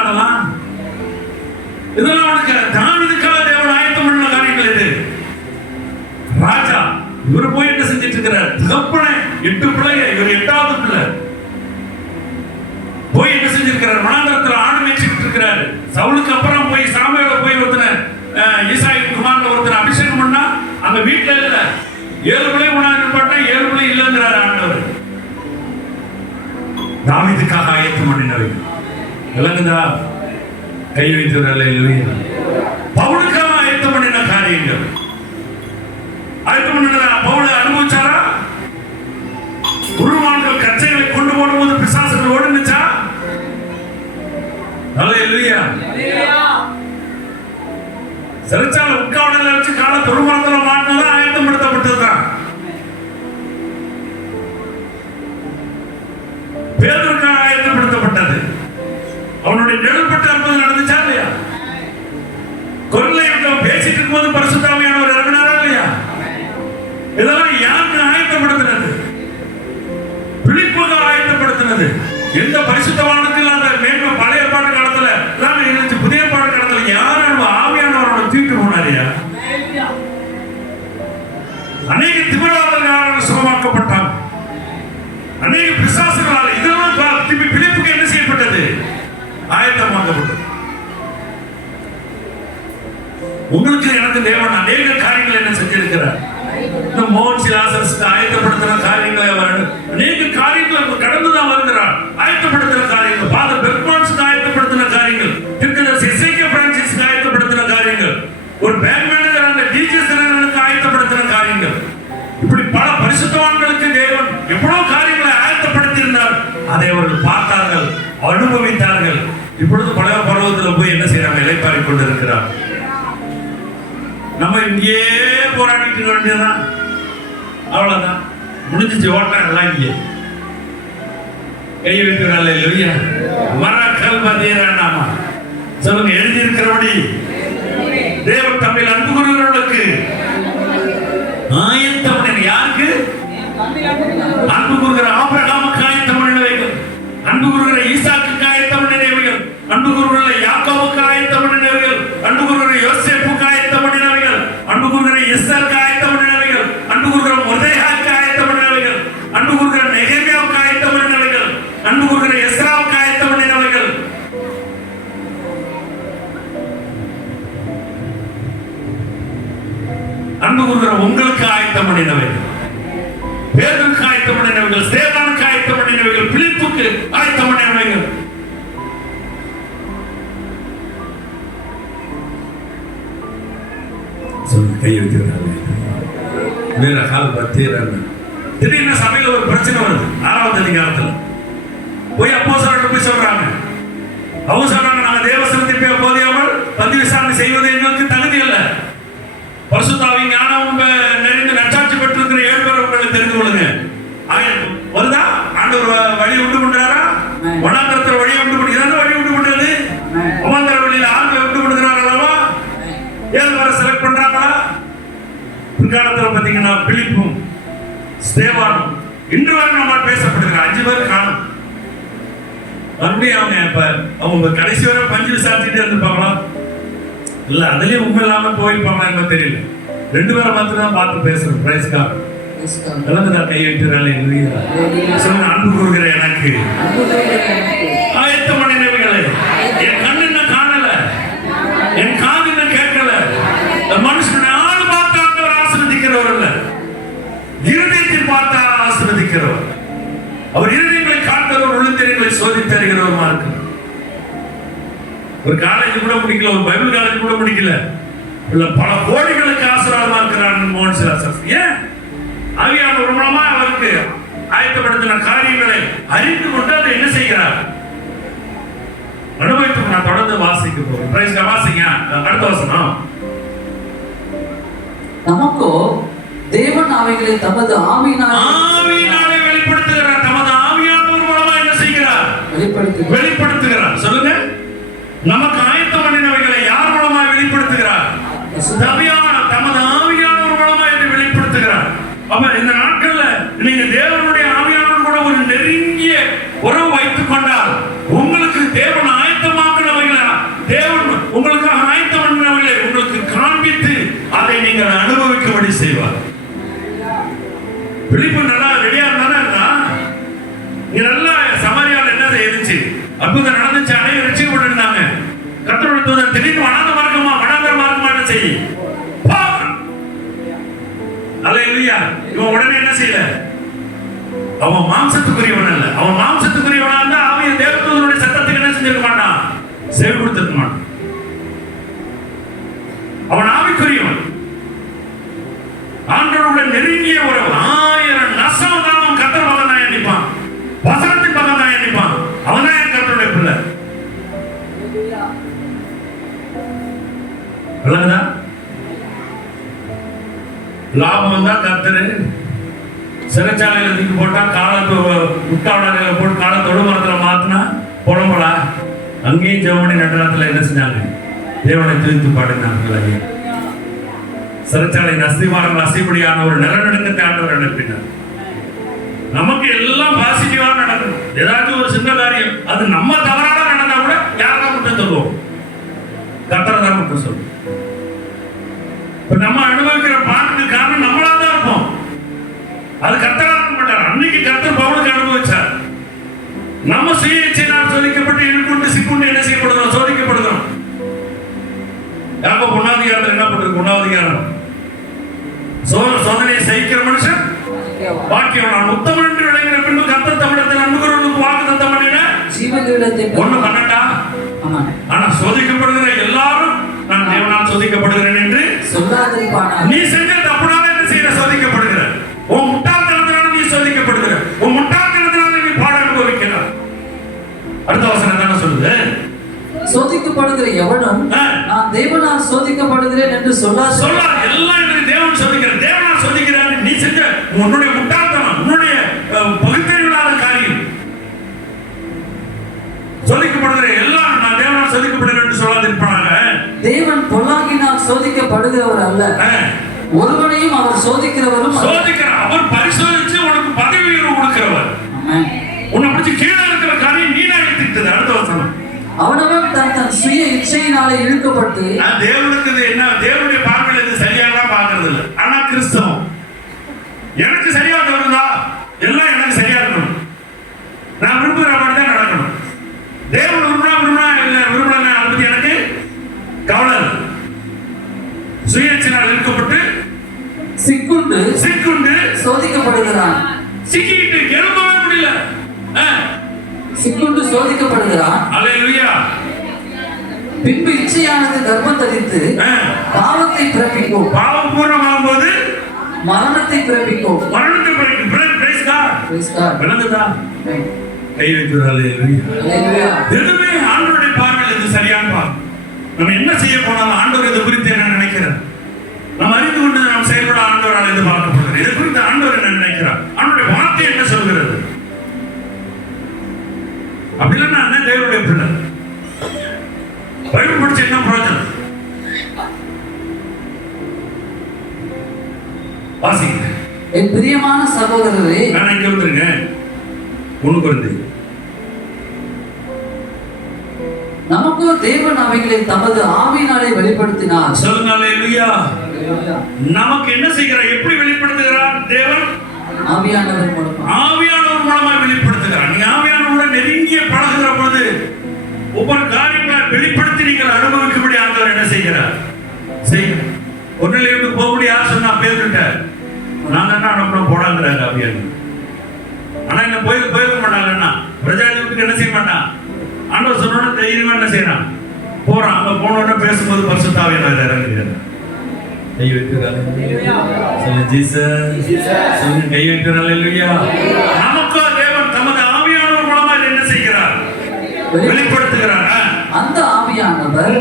இதெல்லாம் அவனுக்கு தாவீதுக்காக தேவன் ஆயத்தம் பண்ண காரியங்கள். இது ராஜா, இவர் போய் என்ன செஞ்சிட்டு இருக்கிறார், தகப்பனே 8 பிள்ளைங்க, இவர் 8வது பிள்ளை. போய் என்ன செஞ்சிருக்கிறார், வனாந்தரத்தில் ஆடு மேய்ச்சிட்டு இருக்கிறார். சவுலுக்கு அப்புறம் போய் சாமுவேலை போய் ஒருத்தனை, ஈசாய் குமாரன் ஒருத்தனை அபிஷேகம் பண்ணா அந்த வீட்டுல இல்ல. 7 பிள்ளை உணவு போட்டா 7 பிள்ளை இல்லைங்கிறார் ஆண்டவர். தாவீதுக்காக ஆயத்தம் பண்ணினவை விளங்குதா? கை வைத்து பவுலுக்காக ஆயத்தம் பண்ணின காரியங்கள். ஆயத்தம் பண்ணின பவுலை அனுபவிச்சாரா? உருவான்கள் கச்சைகளை கொண்டு போடும்போது பிசாசுகள் ஓடுனுச்சா? அல்லேலூயா. சிறைச்சாலை உட்காவடல வச்சு கால தொழுமாத்துல மாட்டினதா ஆயத்தப்படுத்தப்பட்டதுதான். பேதுருக்காக ஆயத்தப்படுத்தப்பட்டது. அவனுடைய நெருப்பட்ட அற்புதம் நடந்துச்சா இல்லையா? கொல்லை பேசிட்டு இருக்கும்போது பரிசுத்த ஆவியானவர் இறங்கினாரா இல்லையா? இதெல்லாம் யாருக்கு ஆயத்தப்படுத்தினது? பிலிப்புக்கு ஆயத்தப்படுத்தினது. எந்த பரிசுத்தவானுக்கு இல்லாத மேன்மை பழைய பாட்டு காலத்துல இருந்துச்சு. புதிய பாட்டு காலத்துல யாரும் ஆவியானவரோட தூக்கி போனாரியா? அநேக திமிராளர்களால் சுகமாக்கப்பட்டாங்க. அநேக பிசாசுகளால். இதெல்லாம் பிலிப்புக்கு என்ன செய்யப்பட்டது? ஆயத்தமாக்கப்பட்டது. உங்களுக்கு எனக்கு தேவன் அநேக காரியங்கள் என்ன செஞ்சிருக்கிறார். இந்த மோகன் லாசரஸ்க்கு ஆயத்தப்படுத்தின காரியங்களை அவர் அநேக காரியங்கள் கடந்துதான் வருகிறார். ஆயத்தப்படுத்தின காரியங்கள், ஃபாதர் பெர்க்மான்ஸ்க்கு ஆயத்தப்படுத்தின காரியங்கள், திருக்கதர்சி எசேக்கியா பிரான்சிஸ்க்கு ஆயத்தப்படுத்தின காரியங்கள், ஒரு பேங்க் மேனேஜர் அந்த டிஜிஎஸ்க்கு ஆயத்தப்படுத்தின காரியங்கள். இப்படி பல பரிசுத்தவான்களுக்கு தேவன் எவ்வளவு காரியங்களை ஆயத்தப்படுத்தி இருந்தார். அதை அவர்கள் பார்த்தார்கள், அனுபவித்தார்கள். இப்பொழுது பழைய பருவத்தில் போய் என்ன செய்யறாங்க, இளைப்பாறி கொண்டிருக்கிறார். நம்ம இங்கே போராடிட்டு இருக்க வேண்டியதுதான். அவ்வளவுதான், முடிஞ்சிச்சு. ஓட்டம் எல்லாம் இங்கே கையை வைக்கிறாள் இல்லையா? மரக்கல் பதியறானாமா சொல்லுங்க. எழுதியிருக்கிறபடி தேவன் தம்மில் அன்பு கூறுகிறவர்களுக்கு ஆயத்தம் பண்ணின. யாருக்கு அன்பு கூறுகிற? ஆபிரகாமுக்கு ஆயத்தம் பண்ணினவைகள், அன்பு கூறுகிற ஈசாக்குக்கு ஆயத்தம் பண்ணினவைகள், அன்பு கூறுகிற யாக்கோபுக்கு ஆயத்தம் பண்ணினவைகள், அன்பு கூறுகிற யோசேப்புக்கு ஆயத்தம் பண்ணினவைகள், அன்பு கூறுகிற எஸ்தருக்கு ஆயத்தம் பண்ணினவைகள், அன்பு கூறுகிற மொர்தெகாய்க்கு ஆயத்தம் பண்ணினவைகள், அன்பு கூறுகிற நெகேமியாவுக்கு ஆயத்தம் பண்ணினவைகள், அன்பு கூறுகிற எஸ்ராவுக்கு ஆயத்தம் பண்ணினவைகள். அன்பு கூறுகிற உங்களுக்கு ஆயத்தம் பண்ணினவைகள், பேதுருக்கு ஆயத்தம் பண்ணினவைகள், ஸ்தேவானுக்கு ஆயத்தம் பண்ணினவைகள், பிலிப்புக்கு ஆயத்தம் பண்ணினவைகள். கை வைக்கிறாங்க. வேற கால் பத்திராங்க. திடீர்னு சபையில ஒரு பிரச்சனை வருது. 6வது அதிகாரத்துல போய் அப்போஸ்தலர்கள் போய் சொல்றாங்க. அவங்க சொல்றாங்க, நாங்க தேவசனத்தை போதியாமல் பந்தி விசாரணை செய்வது எங்களுக்கு தகுதி இல்லை. பரிசுத்தாவி ஞானம் நிறைந்து நற்சாட்சி பெற்றிருக்கிற 7 பேர் உங்களுக்கு தெரிந்து கொள்ளுங்க. வருதா? ஆண்டவர் வழி உண்டு பண்றாரா? வனாந்தரத்துல வழியை உண்டு பண்ணி வழி உண்டு பண்றது. அவாந்தர வழியில ஆள்கள் உண்டு பண்ணுகிறார் அல்லவா? 7 பேரை செலக்ட் பண்றாங்களா? பிற்காலத்துல பாத்தீங்கன்னா பிலிப்பும் ஸ்தேவானும் இன்று வரை நம்ம பேசப்படுகிறார். 5 பேர் காணும். மறுபடியும் அவங்க கடைசி வரை பஞ்சு விசாரிச்சுட்டே இருந்திருப்பாங்களா? இல்ல அதுலயும் உண்மை இல்லாம போயிருப்பாங்களா என்ன தெரியல. 2 பேரை மட்டும்தான் பார்த்து பேசுறோம். பிரைஸ்கார் கலந்துதான் கையிட்டுறாள். சொல்லுங்க, அன்பு கூறுகிற எனக்கு ஆயத்த மனிதர்களே, என் கண்ணு என்ன காணல, என் காது என்ன கேட்கல. மனுஷன் ஆள் பார்த்தா ஆண்டவர் ஆசீர்வதிக்கிறவர் அல்ல, இருதயத்தில் பார்த்தா ஆசீர்வதிக்கிறவர். அவர் இருதயங்களை காண்கிறவர், உள்ளத்தெரிகளை சோதித்து அறிகிறவருமா இருக்கிறார். ஒரு காலேஜ் கூட முடிக்கல, ஒரு பைபிள் காலேஜ் கூட முடிக்கல, இல்ல பல கோடிகளுக்கு ஆசீர்வாதமா இருக்கிறார் மோகன் சிலாசர். ஏன்? ஆவியானவர் மூலமா அவருக்கு ஆயத்தப்படுத்தின காரியங்களை அறிந்து கொண்டு அதை என்ன செய்கிறார்? அனுபவித்து. நான் தொடர்ந்து வாசிக்க போறேன். பிரைஸ் வாசிங்க. அடுத்த வசனம். நமக்கோ தேவன் அவைகளை தமது ஆவியினாலே வெளிப்படுத்துகிறார். தமது ஆவியானவர் மூலமா என்ன செய்கிறார்? வெளிப்படுத்துகிறார். சொல்லுங்க, நமக்கு ஆயத்தம் பண்ணினவைகளை யார் மூலமா வெளிப்படுத்துகிறார்? தமது ஆவியானவர் மூலமா இதை வெளிப்படுத்துகிறார். அப்ப இந்த நாட்கள்ல நீங்க தேவனுடைய ஆவியானவர் கூட ஒரு நெருங்கிய உறவு வைத்துக் கொண்டால், உங்களுக்கு தேவன் ஆயத்தமாக்கினவைகளை, தேவன் உங்களுக்கு ஆயத்தம் பண்ணினவைகளை உங்களுக்கு காண்பித்து அதை நீங்கள் அனுபவிக்கும்படி செய்வார். பிலிப்பு நல்லா ரெடியா இருந்தா, இங்க நல்லா சமாரியால என்ன இருந்துச்சு, அற்புதம் நடந்துச்சு, அனைவரும் ரட்சிக்கப்பட்டு இருந்தாங்க. கர்த்தருடைய தூதன் திடீர்னு வனாந்தர மார்க்கமா என்ன செய்ய, அல்லேலூயா. இவன் உடனே என்ன செய்யல, அவன் மாம்சத்துக்குரியவன் அல்ல. அவன் மாம்சத்துக்குரியவனா இருந்தா அவன் தேவதூதனுடைய சத்தத்துக்கு என்ன செஞ்சிருக்க மாட்டான், செவி கொடுத்திருக்க மாட்டான். அவன் ஆவிக்குரியவன், ஆண்டவருடைய நெருங்கிய உறவு. 1000 நசம் தான் அவன் கர்த்தர் மகன் தான் எண்ணிப்பான், வசனத்தின் மகன் தான் எண்ணிப்பான். அவன் தான் என் கர்த்தருடைய பிள்ளை. விளங்குதா? லாபம் தான் கர்த்தரு சிறைச்சாலையில தூக்கி போட்டா, காலத்து உட்காவடையில போட்டு கால தொடுமரத்துல மாத்தினா புலம்பலா. அங்கேயும் ஜெவமணி நடனத்துல என்ன செஞ்சாங்க, தேவனை துதித்து பாடினார்கள். சிறைச்சாலை அஸ்திவாரங்கள் அசைபடியான ஒரு நிலநடுக்கத்தை ஆண்டவர் அனுப்பினார். நமக்கு எல்லாம் பாசிட்டிவா நடக்கும். ஏதாச்சும் ஒரு சின்ன காரியம் அது நம்ம தவறாக நடந்தா கூட யாருதான் குற்றம் சொல்லுவோம், கர்த்தரை தான் குற்றம் சொல்லுவோம். இப்ப நம்ம அனுபவிக்கிற பாட்டுக்கு காரணம் நம்மளா தான் இருப்போம், அது கர்த்தரா இருக்க மாட்டார். அன்னைக்கு கர்த்தர் பவுலுக்கு அனுபவிச்சார். நம்ம சுயேட்சையினால் சோதிக்கப்பட்டு இழுக்குண்டு சிக்குண்டு என்ன செய்யப்படுகிறோம், சோதிக்கப்படுகிறோம். யாக்கோபு 1 அதிகாரத்தில் என்ன பண்றது? 1 அதிகாரம், சோதனையை சகிக்கிற மனுஷன் பாக்கியவான். உத்தமன் என்று விளங்கின பின்பு கர்த்தர் தம்மிடத்தில் நண்பர்களுக்கு வாக்குத்தத்தம் பண்ணின ஜீவகிரீடத்தை 1:12. ஆனா சோதிக்கப்படுகிற எல்லாரும் நான் தேவனால் சோதிக்கப்படுகிறேன் என்று சொல்லாதிருப்பானாக. நீ செஞ்ச தப்புனால என்ன செய்ய சோதிக்கப்படுகிற, உன் முட்டாள்தனத்தினால நீ சோதிக்கப்படுகிற, உன் முட்டாள்தனத்தினால நீ பாட அனுபவிக்கிறார். அடுத்த வசனம் என்ன சொல்லுது? சோதிக்கப்படுகிற எவனும் நான் தேவனால் சோதிக்கப்படுகிறேன் என்று சொல்லாது. எல்லாம் எனக்கு தேவன் சோதிக்கிறார், தேவனால் சோதிக்கிறார். நீ செஞ்ச உன்னுடைய முட்டாள்தனம், உன்னுடைய பகுத்தறிவில்லாத காரியம். சோதிக்கப்படுகிற எல்லாம் நான் தேவனால் சோதிக்கப்படுகிறேன் என்று சொல்லாதிருப்பானாக. தேவன் பொல்லாங்கினால் சோதிக்கப்படுகிறவர் அல்ல, ஒருவனையும் அவர் சோதிக்கிறவரும். அவர் பரிசோதிச்சு உனக்கு பதவி உயர்வு கொடுக்கிறவர். உன்னை பிடிச்சி கீழே இருக்கிற காரியம் நீ தான் எடுத்துக்கிட்டது. அடுத்த வசனம், அவனவன் தன் சுய இச்சையினாலே இழுக்கப்பட்டு. தேவனுக்கு என்ன, தேவனுடைய பார்வையில் இது சரியாக பார்க்கறது இல்லை. ஆனா கிறிஸ்தவம் எனக்கு சரியா தோணுதா, எல்லாம் எனக்கு சரியா இருக்கணும், நான் விரும்புகிற மாதிரி தான் நடக்கணும். தேவன் விரும்பினா இல்லை, விரும்பல அதை பத்தி எனக்கு கவலை இல்லை. சுயேட்சையினால் இழுக்கப்பட்டு சிக்குண்டு சோதிக்கப்படுகிறான். சிக்கிட்டு எழும்பவே முடியல. சிக்குண்டு சோதிக்கப்படுகிறான். அல்லேலூயா. பின்பு இச்சையானது கர்ப்பம் தரித்து பாவத்தை பிறப்பிக்கும். பாவம் பூர்ணமாகும் போது மரணத்தை பிறப்பிக்கும். மரணத்தை பிறப்பிக்கும். Praise God. Praise God. விளங்குதா? கை வைக்கிறது. அல்லேலூயா. அல்லேலூயா. எதுவுமே ஆண்டவருடைய பார்வையில் இது சரியான பார்வை. நம்ம என்ன செய்ய போனாலும் ஆண்டவர் இது குறித்து என்ன நினைக்கிறார், நம்ம அறிந்து கொண்டு நாம் செயல்பட ஆண்டவரால் எதிர்பார்க்கப்படுகிறது. இது குறித்து ஆண்டவர் என்ன நினைக்கிறார், ஆண்டவருடைய வார்த்தை என்ன சொல்கிறது. அப்படி இல்லைன்னா தேவனுடைய பிள்ளை பைபிள் படிச்சு என்ன பிரயோஜனம்? வாசிங்க. என் பிரியமான சகோதரரே, நான் இங்க வந்துருங்க. 1 கொரிந்தியர். நமக்கு தேவன் அவைகளை தமது ஆவியினாலே வெளிப்படுத்தினார். சொல்லுங்க அல்லேலூயா. நமக்கு என்ன செய்கிறார், எப்படி வெளிப்படுத்துகிறார்? தேவன் ஆவியானவர் மூலமா. ஆவியானவர் மூலமா வெளிப்படுத்துகிறார். நீ ஆவியானவருடன் நெருங்கிய பழகுகிற பொழுது ஒவ்வொரு காரியங்களை வெளிப்படுத்தி நீங்கள் அனுபவிக்கும்படி ஆண்டவர் என்ன செய்கிறார்? செய்கிறார். ஒன்னிலிருந்து போகக்கூடிய யார் சொன்னா பேருட்ட நாங்க என்ன அனுப்பணும் போடாங்கிறாரு ஆவியானவர். ஆனா என்ன போயிருக்க மாட்டாங்கன்னா பிரஜாதிபதிக்கு என்ன செய்ய மாட்டான். ஆண்டவர் சொன்னோட தைரியமா என்ன செய்யறான், போறான். அங்க போனோட பேசும்போது பரிசுத்த ஆவியானவர் இறங்குகிறார். கை வைக்கிறார். கை வைக்கிறார். அல்லேலூயா. நமக்கு தேவன் தமது ஆவியானவர் மூலமா என்ன செய்கிறார், வெளிப்படுத்துகிறார். அந்த ஆவியானவர்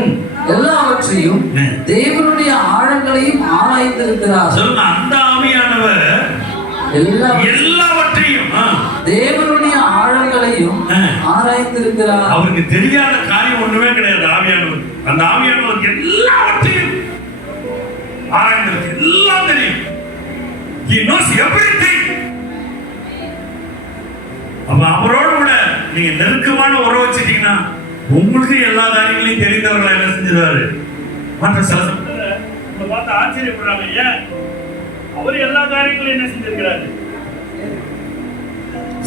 எல்லாவற்றையும் தேவனுடைய ஆழங்களையும் ஆராய்ந்திருக்கிறார். சொல்லுங்க. அந்த ஆவியானவர் எல்லாவற்றையும் தேவனுடைய ஆழங்களையும் ஆராய்ந்திருக்கிறார். அவருக்கு தெரியாத காரியம் ஒண்ணுமே கிடையாது. ஆவியானவர், அந்த ஆவியானவர் எல்லாவற்றையும் ஆராய்ந்திருக்கு. எல்லாம் தெரியும். He knows everything. அப்ப அவரோடு கூட நீங்க நெருக்கமான உறவு வச்சிட்டீங்கன்னா உங்களுக்கு எல்லா காரியங்களையும் தெரிந்தவர்களா என்ன செஞ்சிருவாரு. மற்ற சில சமயத்துல பார்த்து ஆச்சரியப்படுறாங்க, ஏன் அவர் எல்லா காரியங்களையும் என்ன செஞ்சிருக்கிறாரு.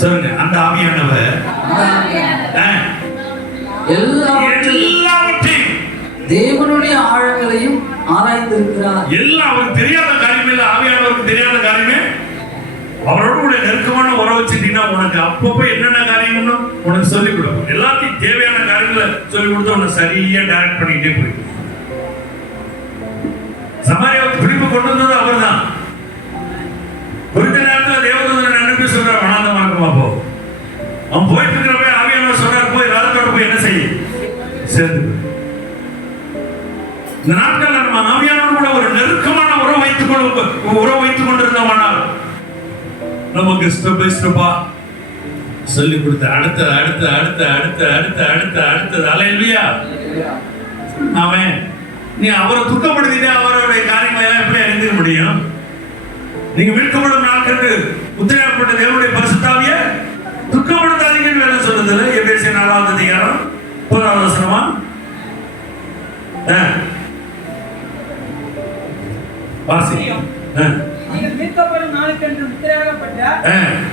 சொல்லுங்க. அந்த ஆவியானவர் எல்லாவற்றையும் தேவனுடைய ஆழங்களையும் ஆராய்ந்திருக்கிறார். எல்லாம் அவருக்கு தெரியாத காரியமே இல்லை. ஆவியானவருக்கு தெரியாத காரியமே. அவரோட கூட நெருக்கமான உறவு வச்சுட்டீங்கன்னா உனக்கு அப்பப்போ என்னென்ன காரியம்னு உனக்கு சொல்லிக் கொடுக்கும். எல்லாத்தையும் தேவையான காரியங்களை சொல்லிக் கொடுத்து உனக்கு சரியா டைரக்ட் பண்ணிக்கிட்டே போயிடும். சமாரியாவுக்கு பிடிப்பு கொண்டு வந்தது அவர் தான். குறித்த நேரத்தில் தேவதூதன் அனுப்பி சொல்றார், வனாந்தமா இருக்குமா போ. அவன் போயிட்டு இருக்கிறப்ப ஆவியானவர் சொல்றார், போய் ரதத்தோட போய் என்ன செய்ய சேர்ந்து. இந்த நாட்கள் நம்ம ஆவியானவர் கூட ஒரு நெருக்கமான உறவு வைத்துக் கொண்டிருந்தோமானால் நமக்கு ஸ்டெப் பை ஸ்டெப்பா சொல்லி கொடுத்த அடுத்த அல்லேலூயா. அவன் நீ அவரை துக்கப்படுத்திட்டு அவருடைய காரியங்களை எல்லாம் எப்படி அறிந்திட முடியும்? நீங்க மீட்கப்படும் நாட்களுக்கு உத்திரப்பட்ட தேவனுடைய பரிசுத்த ஆவியை துக்கப்படுத்தாதீங்கன்னு வேலை சொல்லுது. எபேசியர் 4வது அதிகாரம் 1வது வசனமா. வாசி. நீங்கள் மீட்கப்படும் நாளுக்கென்று முத்திரையாகப்பட்ட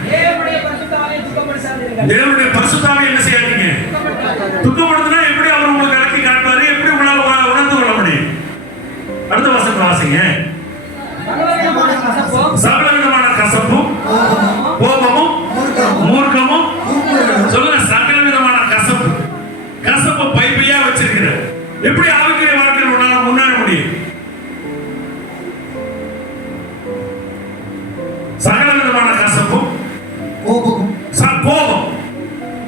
தேவனுடைய பரிசுத்த ஆவியை துக்கப்படுத்தாதீர்கள். தேவனுடைய பரிசுத்த ஆவியை என்ன செய்யாதீங்க, துக்கப்படுத்தினா எப்படி அவர் உங்களுக்கு விளக்கி காட்டுவாரு, எப்படி உங்களால் உணர்ந்து கொள்ள முடியும்? அடுத்த வசனம் வாசிங்க. சகல விதமான கசப்பும் கோபமும் மூர்க்கமும். சொல்லுங்க. சகல விதமான கசப்பு. கசப்பு பைப்பையா வச்சிருக்கிற எப்படி ஆவிக்குரிய வாழ்க்கையில் உன்னால முன்னேற முடியும்? சகல விதமான கசப்பும்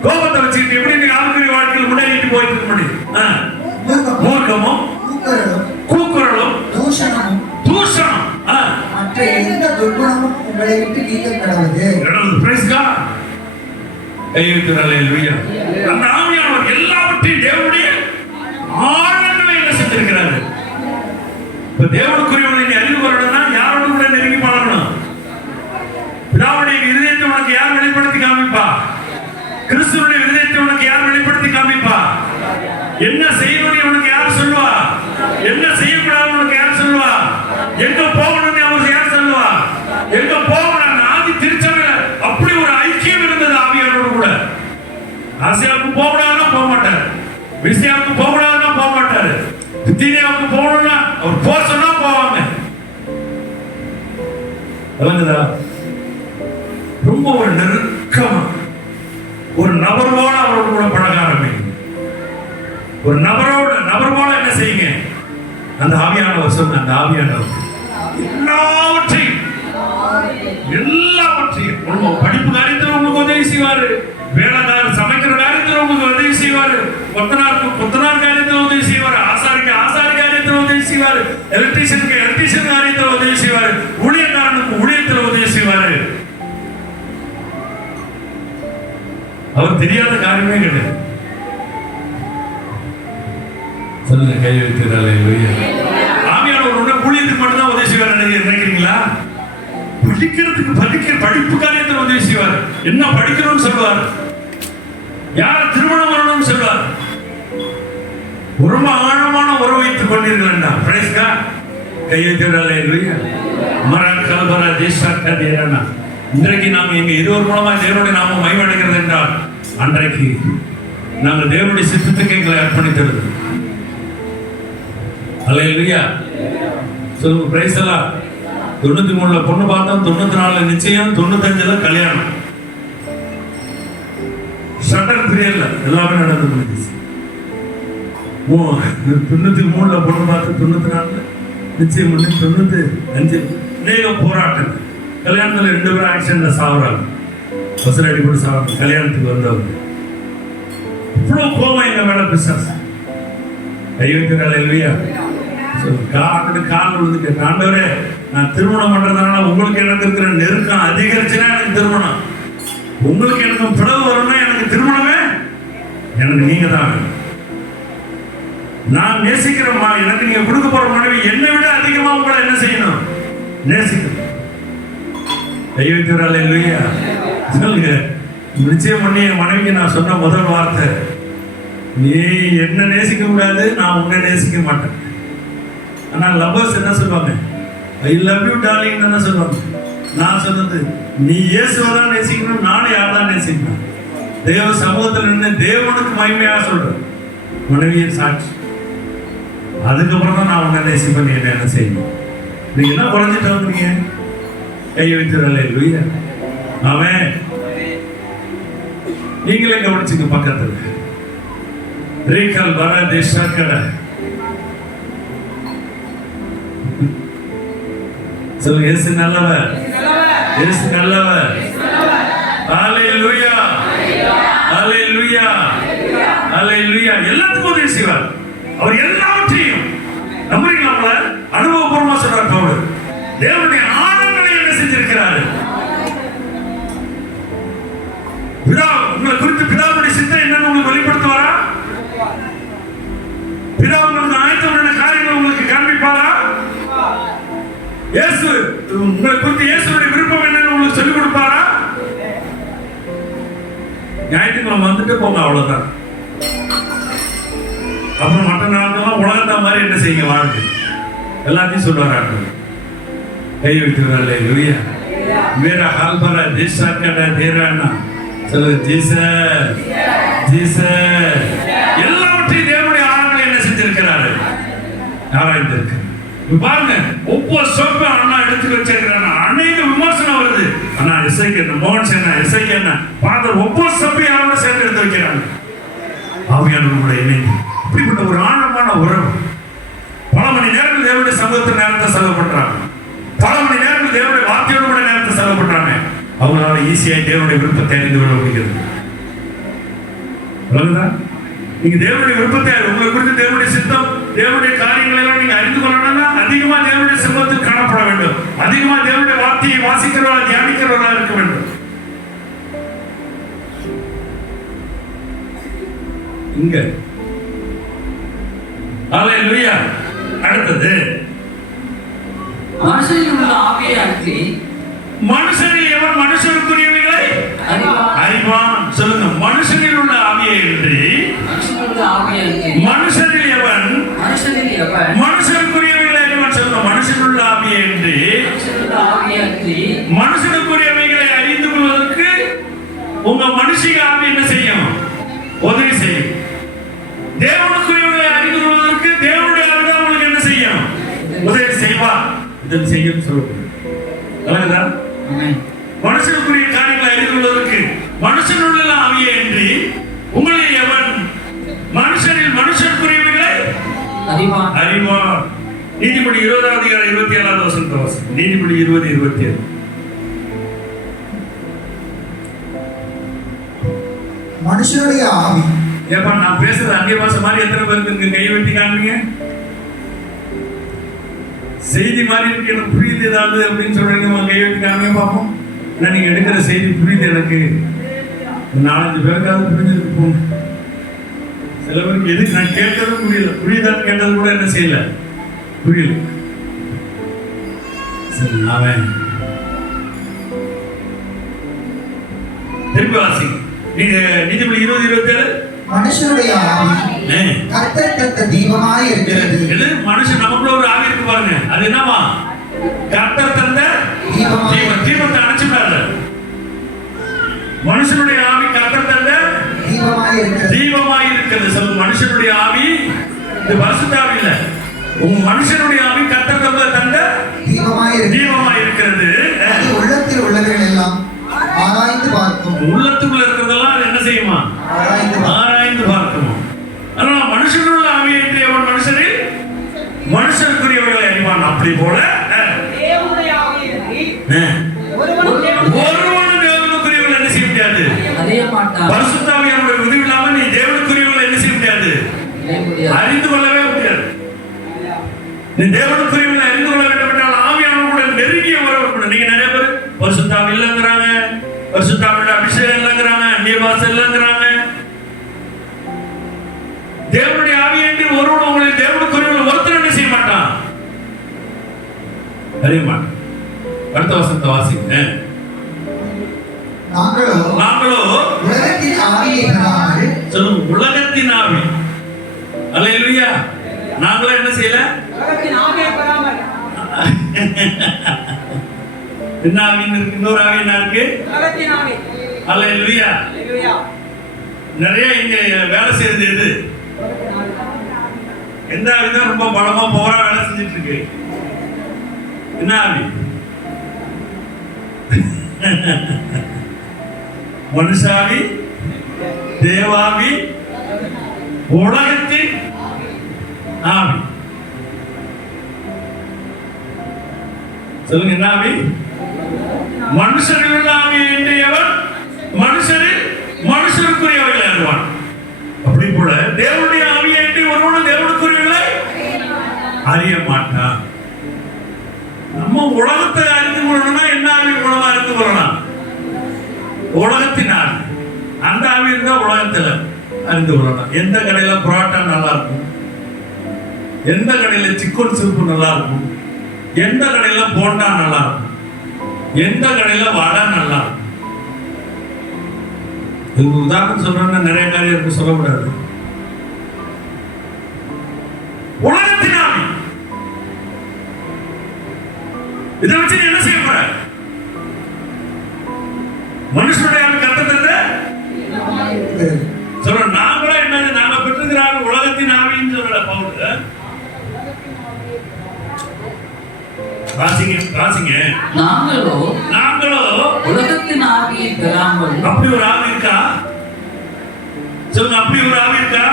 கோபத்தை வச்சுக்கிட்டு எப்படி நீங்க ஆவிக்குரிய வாழ்க்கையில் முன்னேறிட்டு போயிட்டு இருக்க முடியும்? மூர்க்கமும் கூக்குரலும் தூஷணம் மற்ற எந்த துர்குணமும் உங்களை விட்டு நீங்க கடவுது. Praise God. அல்லேலூயா. அந்த ஆவியானவர் எல்லாவற்றையும் தேவனுடைய ஆழங்களை என்ன செஞ்சிருக்கிறாரு. இப்ப தேவனுக்குரியவனை நீ அறிவு வரணும்னா யாரோடு கூட நெருங்கி பழகணும். பிதாவுடைய இதயத்தை உனக்கு யார் வெளிப்படுத்தி காமிப்பா? கிறிஸ்துவனுடைய இதயத்தை உனக்கு யார் வெளிப்படுத்தி காமிப்பா? என்ன செய்யணும் உனக்கு யார் சொல்லுவா? என்ன செய்யக்கூடாது உனக்கு யார் சொல்லுவா? எங்க போகணும்னு அவர் யார் சொல்லுவா? எங்க போகணும்? ஆதி திருச்சபையில அப்படி ஒரு ஐக்கியம் இருந்தது ஆவியானோடு கூட. ஆசியாவுக்கு போகக்கூடாதுன்னா போக மாட்டாரு, விசியாவுக்கு போகக்கூடாதுன்னா போக மாட்டாரு, பித்தீனியாவுக்கு போகணும்னா அவர் போக சொன்னா போவாங்க. ரொம்ப ஒரு நெருக்கமா ஒரு நபர் போல அவரோடு கூட பழக ஆரம்பிங்க. ஒரு நபர் போல என்ன செய்யுங்க? அந்த ஆவியானவர் சொன்ன அந்த ஆவியானவர் எல்லாவற்றையும் உங்க படிப்பு காரியத்தில் உங்களுக்கு உதவி செய்வாரு, வேலைக்காரர் சமைக்கிற காரியத்தில் உங்களுக்கு உதவி செய்வாரு, கொத்தனார் காரியத்தில் உதவி செய்வாரு, ஆசாரி காரியத்தில் உதவி செய்வாரு, எலக்ட்ரீஷியன் காரியத்தில் உதவி செய்வாரு, ஊழியக்காரனுக்கு ஊழியத்தில் உதவி செய்வாரு. அவர் தெரியாத காரியமே கிடையாது. சொல்லுங்க, கை வைக்கிறாள். ஆவியானவர் உடனே ஊழியத்துக்கு மட்டும்தான் உதவி செய்வார் நினைக்கிறீங்களா? படிப்பு காரியத்தில் உதவி செய்வார். என்ன படிக்கணும்னு சொல்லுவார், யார் திருமணம் வரணும்னு சொல்லுவார். ரொம்ப ஆழமான உறவு வைத்துக் கொண்டீர்கள். கை வைக்கிறாள். இன்றைக்கு நாம் எங்க இருவர் மூலமா தேவனுடைய நாமம் மகிமையடைகிறது என்றால் அன்றைக்கு நாங்கள் தேவனுடைய சித்தத்துக்கு எங்களை அர்ப்பணித்தது. அல்லேலூயா. சொல்லுங்க, பிரைஸ் எல்லாம். 93 பொண்ணு பார்த்தோம், 94 நிச்சயம், 95 கல்யாணம். ஷட்டர் பீரியட்ல எல்லாமே நடந்து முடிஞ்சிச்சு. 93 பொண்ணு பார்த்து 94 நிச்சயம் பண்ணி 95 அநேக போராட்டம். கல்யாணத்துல 2 பேரும் ஆக்சிடென்ட்ல சாவுறாங்க, பஸ்ல அடிப்பட்டு சாவுறாங்க. கல்யாணத்துக்கு வந்தவங்க இவ்வளவு கோபம் எங்க மேல பிசாசு. கை வைக்கிறாள். இல்லையா? கால் விழுந்து கேட்டேன், ஆண்டவரே நான் திருமணம் பண்றதுனால உங்களுக்கு எனக்கு இருக்கிற நெருக்கம் அதிகரிச்சுன்னா எனக்கு திருமணம், உங்களுக்கு எனக்கு பிளவு வரணும்னா எனக்கு திருமணமே எனக்கு நீங்க தான் வேணும். நான் நேசிக்கிறேம்மா, எனக்கு நீங்க கொடுக்க போற மனைவி என்னை விட அதிகமா உங்களை என்ன செய்யணும்? நேசிக்கணும். கை வைக்கிறாள். இல்லையா? சொல்லுங்க, நிச்சயம் பண்ணி என் மனைவிக்கு நான் சொன்ன முதல் வார்த்தை, நீ என்ன நேசிக்க கூடாது, நான் உன்னை நேசிக்க மாட்டேன். ஆனா லவ்வர்ஸ் என்ன சொல்லுவாங்க? ஐ லவ் யூ டார்லிங் தானே சொல்லுவாங்க. நான் சொன்னது, நீ இயேசுவை தான் நேசிக்கணும், நானும் யார் தான் நேசிக்கணும். தேவ சமூகத்தில் நின்று தேவனுக்கு மகிமையா சொல்றேன், மனைவியின் சாட்சி. அதுக்கப்புறம் தான் நான் உன்னை நேசிப்பேன். நீ என்ன செய்யணும்? நீங்க என்ன குறைஞ்சிட்டு வந்துறீங்க? கை வைக்கிறாள். இல்லையா? அவன் நீங்களே கவனிச்சுங்க. பக்கத்துல ரீகல் வர தேசக்கடை சொல்லுங்க, இயேசு நல்லவர், இயேசு நல்லவர். ஹalleluya, ஹalleluya, ஹalleluya. எல்லாத்துக்கும் உதவி செய்வார் அவர், எல்லாவற்றையும். நம்புறீங்களா? அனுபவபூர்வமா சொல்றார் பவுல். தேவனுடைய ஆழங்களை என்ன செஞ்சிருக்கிறாரு? உங்களை குறித்து பிதாவுடைய சித்தம் என்னன்னு உங்களுக்கு வெளிப்படுத்துவாரா? பிதா உங்களுக்கு ஆயத்தமான காரியங்கள் உங்களுக்கு காண்பிப்பாரா? இயேசு உங்களை குறித்து இயேசுடைய விருப்பம் என்னன்னு உங்களுக்கு சொல்லிக் கொடுப்பாரா? ஞாயிற்றுக்கிழமை வந்துட்டு போங்க, அவ்வளவுதான். அப்புறம் மற்ற நாட்கள்லாம் உலகத்த மாதிரி என்ன செய்யுங்க, வாழ்க்கை எல்லாத்தையும் சொல்லுவாரு. கை வைக்கிறாள். இல்லையா? வேற ஹால்பர தேசாக்கட தேரானா சொல்லுங்க, ஜீசஸ் ஜீசஸ். எல்லாவற்றையும் தேவனுடைய ஆழங்களை என்ன செஞ்சிருக்கிறாரு? ஆராய்ந்திருக்கு. பாருங்க, ஒவ்வொரு சொற்ப அண்ணா எடுத்து வச்சிருக்கிறாங்க. அநேக விமர்சனம் வருது. ஆனா இசைக்கு என்ன, மோகன் சேனா இசைக்கு என்ன, பாதர் ஒவ்வொரு சொப்பையும் யாரோட சேர்ந்து எடுத்து வைக்கிறாங்க. ஆவியானவர்களுடைய இணைந்து இப்படிப்பட்ட ஒரு ஆழமான உறவு. பல மணி நேரங்கள் தேவனுடைய சமூகத்தில் நேரத்தை செலவு பண்றாங்க, பல மணி நேரங்கள் தேவனுடைய வார்த்தையோடு கூட நேரத்தை செலவு பண்றாங்க. அவங்களால ஈஸியாய் தேவனுடைய விருப்பத்தை அறிந்து கொள்ள முடிகிறது. நீங்க தேவனுடைய விருப்பத்தை, உங்களை குறித்து தேவனுடைய சித்தம், தேவனுடைய காரியங்களை எல்லாம் நீங்க அறிந்து கொள்ளணும்னா அதிகமா தேவனுடைய சமூகத்தில் காணப்பட வேண்டும். அதிகமா தேவனுடைய வார்த்தையை வாசிக்கிறவர்களா, தியானிக்கிறவர்களா இருக்க வேண்டும். இங்க ஹalleluya. அடுத்தது, மனுஷனில் உள்ள ஆவியை அன்றி மனுஷனில் எவன் மனுஷருக்குரியவைகளை அறிவான். சொல்லுங்க, மனுஷனில் உள்ள ஆவியை அன்றி மனுஷனில் எவன் மனுஷருக்குரியவைகளை அறிவான். சொல்லுங்க, மனுஷனில் உள்ள ஆவியை அன்றி மனுஷனுக்குரியவைகளை அறிந்து கொள்வதற்கு உங்க மனுஷிக ஆவி என்ன செய்யும்? உதவி செய்யும். தேவனுக்குரியவைகளை அறிந்து கொள்வதற்கு தேவனுடைய ஆவி தான் உங்களுக்கு என்ன செய்யும்? உதவி செய்வா. இதை செய்யும் சொல்லுங்க. மனுஷனுக்குரிய காரியங்களை அறிந்து கொள்வதற்கு மனுஷனுள்ள ஆவியை என்று உங்களில் எவன் மனுஷரில் மனுஷருக்குரியவைகளை அறிவான். நீதிபதி 20:27 நீதிபதி 20:27. மனுஷனுடைய ஆவி. ஏப்பா நான் பேசுறது அந்நிய பாஷை மாதிரி எத்தனை பேருக்கு இருக்கு? கை வெட்டி காணுங்க. செய்தி மாதிரி இருக்கு, எனக்கு புரியுது ஏதாவது அப்படின்னு சொல்றீங்க, கை வெட்டி காணுங்க பார்ப்போம். ஏன்னா நீங்க எடுக்கிற செய்தி புரியுது எனக்கு. 4-5 பேருக்காவது புரிஞ்சிருக்கு போங்க. சில பேருக்கு எதுக்கு நான் கேட்கறது புரியல, புரியுதான்னு கேட்டது கூட என்ன செய்யல, புரியல. சரி அவன் திருப்பி வாசி. நீங்க நீதிபதி 20:27. மனுஷனுடைய ஆவி கர்த்தர் தந்த தீபமாய் இருக்கிறது. இது மனுஷன் நமக்குள்ள ஒரு ஆவி இருக்கு பாருங்க, அது என்னவா? கர்த்தர் தந்த தீபத்தை அணைச்சுட்டாரு. மனுஷனுடைய ஆவி கர்த்தர் தந்த தீபமாய் இருக்கிறது. சொல்லுங்க, மனுஷனுடைய ஆவி இது பரிசுத்த ஆவி இல்ல, உங்க மனுஷனுடைய ஆவி கர்த்தர் தந்த தீபமாய் இருக்கிறது. உள்ளத்தில் உள்ளவர்கள் எல்லாம் ஆராய்ந்து பார்க்கும். உள்ளத்துக்குள்ள இருக்கிறதெல்லாம் என்ன செய்யுமா? ஆராய்ந்து பார்க்குமா. அதனால மனுஷனுள்ள ஆவியை அவன் மனுஷரில் மனுஷருக்குரியவர்களை அறிவான். அப்படி போல ஒருவனும் தேவனுக்குரியவர்கள் என்ன செய்ய முடியாது? பரிசுத்த ஆவியானவருடைய உதவி இல்லாம நீ தேவனுக்குரியவர்களை என்ன செய்ய முடியாது? அறிந்து கொள்ளவே முடியாது. நீ தேவனுக்குரியவர்களை அறிந்து கொள்ள வேண்டும் என்றால் ஆவியானவருடன் நெருங்கிய உறவு. நீங்க நிறைய பேர் பரிசுத்த ஆவி இல்லைங்கிறாங்க, பரிசுத்த ஆவியோட அபிஷேகம் இல்லைங்கிறாங்க, அந்நிய பாஷை இல்லைங்கிறாங்க. தேவனுடைய ஆவியை ஒருவன் உங்களை தேவனுக்குரியவர்கள் ஒருத்தர் என்ன செய்ய மாட்டான், அறிய மாட்டான். அடுத்த வசனத்தை வாசிங்க. நாங்களோ உலகத்தின் ஆவியை பெறாமல். சொல்லுங்க, உலகத்தின் ஆவி. அல்லேலூயா. நாங்களும் என்ன செய்யல? உலகத்தின் ஆவியை பெறாமல். என்ன ஆவின்னு இருக்கு? இன்னொரு ஆவி என்ன இருக்கு? உலகத்தின் ஆவி. அல்லேலூயா. நிறைய இங்க வேலை செய்யறது எது? எந்த ஆவி தான் ரொம்ப பலமா பவரா வேலை செஞ்சுட்டு இருக்கு? என்ன ஆவி? மனுஷாவி, தேவாவி, உலகத்தின் ஆவி. சொல்லுங்க, என்ன ஆவி? மனுஷரில் ஆவி என்றவன் மனுஷரில் மனுஷருக்குரியவர்களை அறிவான். அப்படி போல தேவனுடைய ஆவியை என்று ஒருவனும் தேவனுக்குரியவர்களை அறிய மாட்டான். நம்ம உலகத்தை அறிந்து கொள்ளணும்னா என்ன ஆவி மூலமா அறிந்து கொள்ளலாம்? உலகத்தின் ஆவி. அந்த ஆவி இருந்தா உலகத்துல அறிந்து கொள்ளலாம். எந்த கடையில புரோட்டா நல்லா இருக்கும், எந்த கடையில சிக்கன் சூப்பு நல்லா இருக்கும், எந்த கடையில போண்டா நல்லா இருக்கும், எந்த கடையில வடை நல்லா இருக்கும். இதுக்கு உதாரணம் சொல்றேன்னா நிறைய காரியம் இருக்கு, சொல்லக்கூடாது. உலகத்தின் ஆவி. இதை வச்சு நீ என்ன செய்ய போற? மனுஷனுடைய ஆவி கர்த்தர் தந்த சொல்ற. நாங்களா என்னது? நாங்க பெற்றிருக்கிற ஆவி உலகத்தின் ஆவின்னு சொல்ற பவுல். வாசிங்க. நாங்களோ உலகத்தின் ஆவியை பெறாமல். அப்படி ஒரு ஆவி இருக்கா? சொல்லுங்க, அப்படி ஒரு ஆவி இருக்கா?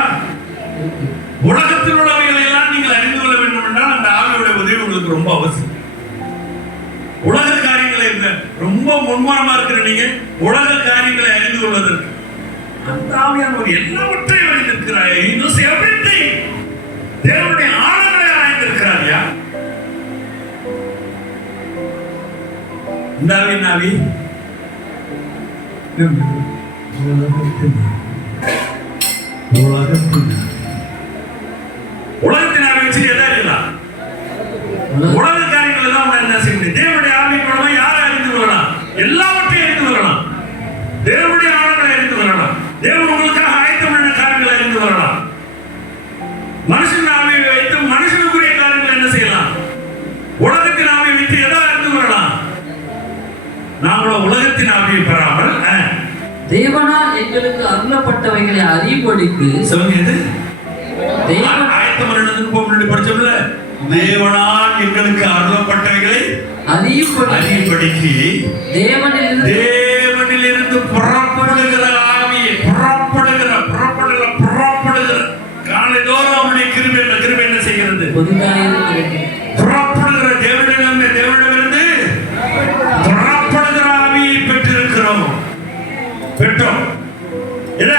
உலகத்தில் உள்ளவைகளை எல்லாம் நீங்கள் அறிந்து கொள்ள வேண்டும் என்றால் அந்த ஆவியோட உதவி உங்களுக்கு ரொம்ப அவசியம். உலக காரியங்களை ரொம்ப முன்மானமா இருக்கிற நீங்க உலக காரியங்களை அறிந்து கொள்வதற்கு அந்த ஆவியானவர் எல்லாவற்றையும் அறிந்திருக்கிறார். தேவனுடைய ஆழங்களை ஆராய்ந்திருக்கிறாரியா? இந்த ஆவி என்ன ஆவி? உலகத்தின் ஆவி வச்சு எதா இருக்கலாம்? உலக காரியங்கள் எல்லாம் என்ன செய்ய முடியும்? தேவனுடைய ஆவி மூலமா யாரை அறிந்து கொள்ளலாம்? எல்லாவற்றையும் அறிந்து கொள்ளலாம். தேவனுடைய ஆழங்களை அறிந்து கொள்ளலாம். தேவன் உங்களுக்காக ஆயத்தமான காரியங்களை அறிந்து கொள்ளலாம். மனுஷன் ஆவியை வைத்து மனுஷனுக்குரிய காரியங்களை என்ன செய்யலாம்? உலகத்தின் ஆவியை வைத்து எதை அறிந்து கொள்ளலாம்? நாங்களும் உலகத்தின் ஆவியை பெறாமல் தேவனால் எங்களுக்கு அருளப்பட்டவைகளை அறியும்படிக்கு. சொல்லுங்க, எது? படிச்சோம்ல, தேவனால் எங்களுக்கு அருளப்பட்டவைகளை அறியும்படிக்கு தேவனிலிருந்து இருந்து புறப்படுகிற ஆவி, புறப்படுகிற காலைதோறும் அவருடைய கிருபை என்ன செய்கிறது? புறப்படுகிற தேவனிடமிருந்து புறப்படுகிற ஆவியை பெற்றோம். இல்ல,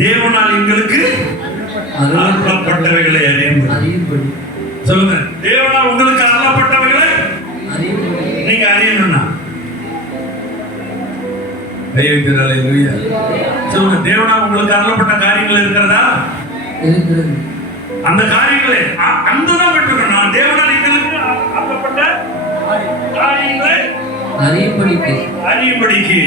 தேவனால் எங்களுக்கு அருளப்பட்டவைகளை அறியும்படி. சொல்லுங்க, தேவனால் உங்களுக்கு அருளப்பட்டவைகளை நீங்க அறியணும்னா சொல்லுங்க, தேவனால் உங்களுக்கு அருளப்பட்ட காரியங்கள் இருக்கிறதா? அந்த காரியங்களை அங்கதான் பெற்றுக்கணும். தேவனால் எங்களுக்கு அருளப்பட்ட காரியங்களை அறியும்படிக்கு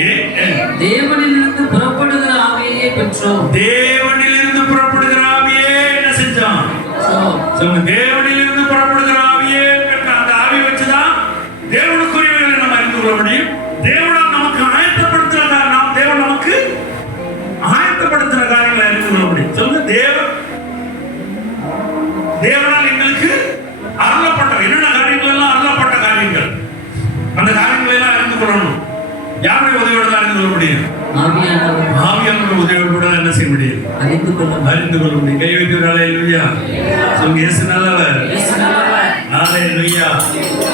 தேவனிலிருந்து புறப்படுகிற ஆவியை பெற்றோம். தேவனிலிருந்து புறப்படுகிற ஆவியே என்ன செஞ்சோம்? தேவனிலிருந்து புறப்படுகிற ஆவியே பெற்ற அந்த ஆவியை வச்சுதான் தேவனுக்குரியவர்களை நம்ம அறிந்து கொள்ள முடியும். தேவனால் நமக்கு தேவன் நமக்கு ஆயத்தப்படுத்துற காரியங்களை அறிந்து கொள்ள முடியும். சொல்லுங்க, தேவனால் எங்களுக்கு அருளப்பட்ட என்னென்ன காரியங்கள் எல்லாம் அருளப்பட்ட காரியங்கள், அந்த காரியங்களை எல்லாம் அறிந்து கொள்ளணும். யாருடைய உதவியோடு தான் அறிந்து கொள்ள முடியும்? ஆவியானவருடைய உதவியோடு கூட என்ன செய்ய முடியும்? அறிந்து கொள்ள முடியும். கை வைக்கிறாளே இல்லையா? சொல்லுங்க, இயேசு நல்லவர். ஹalleluya.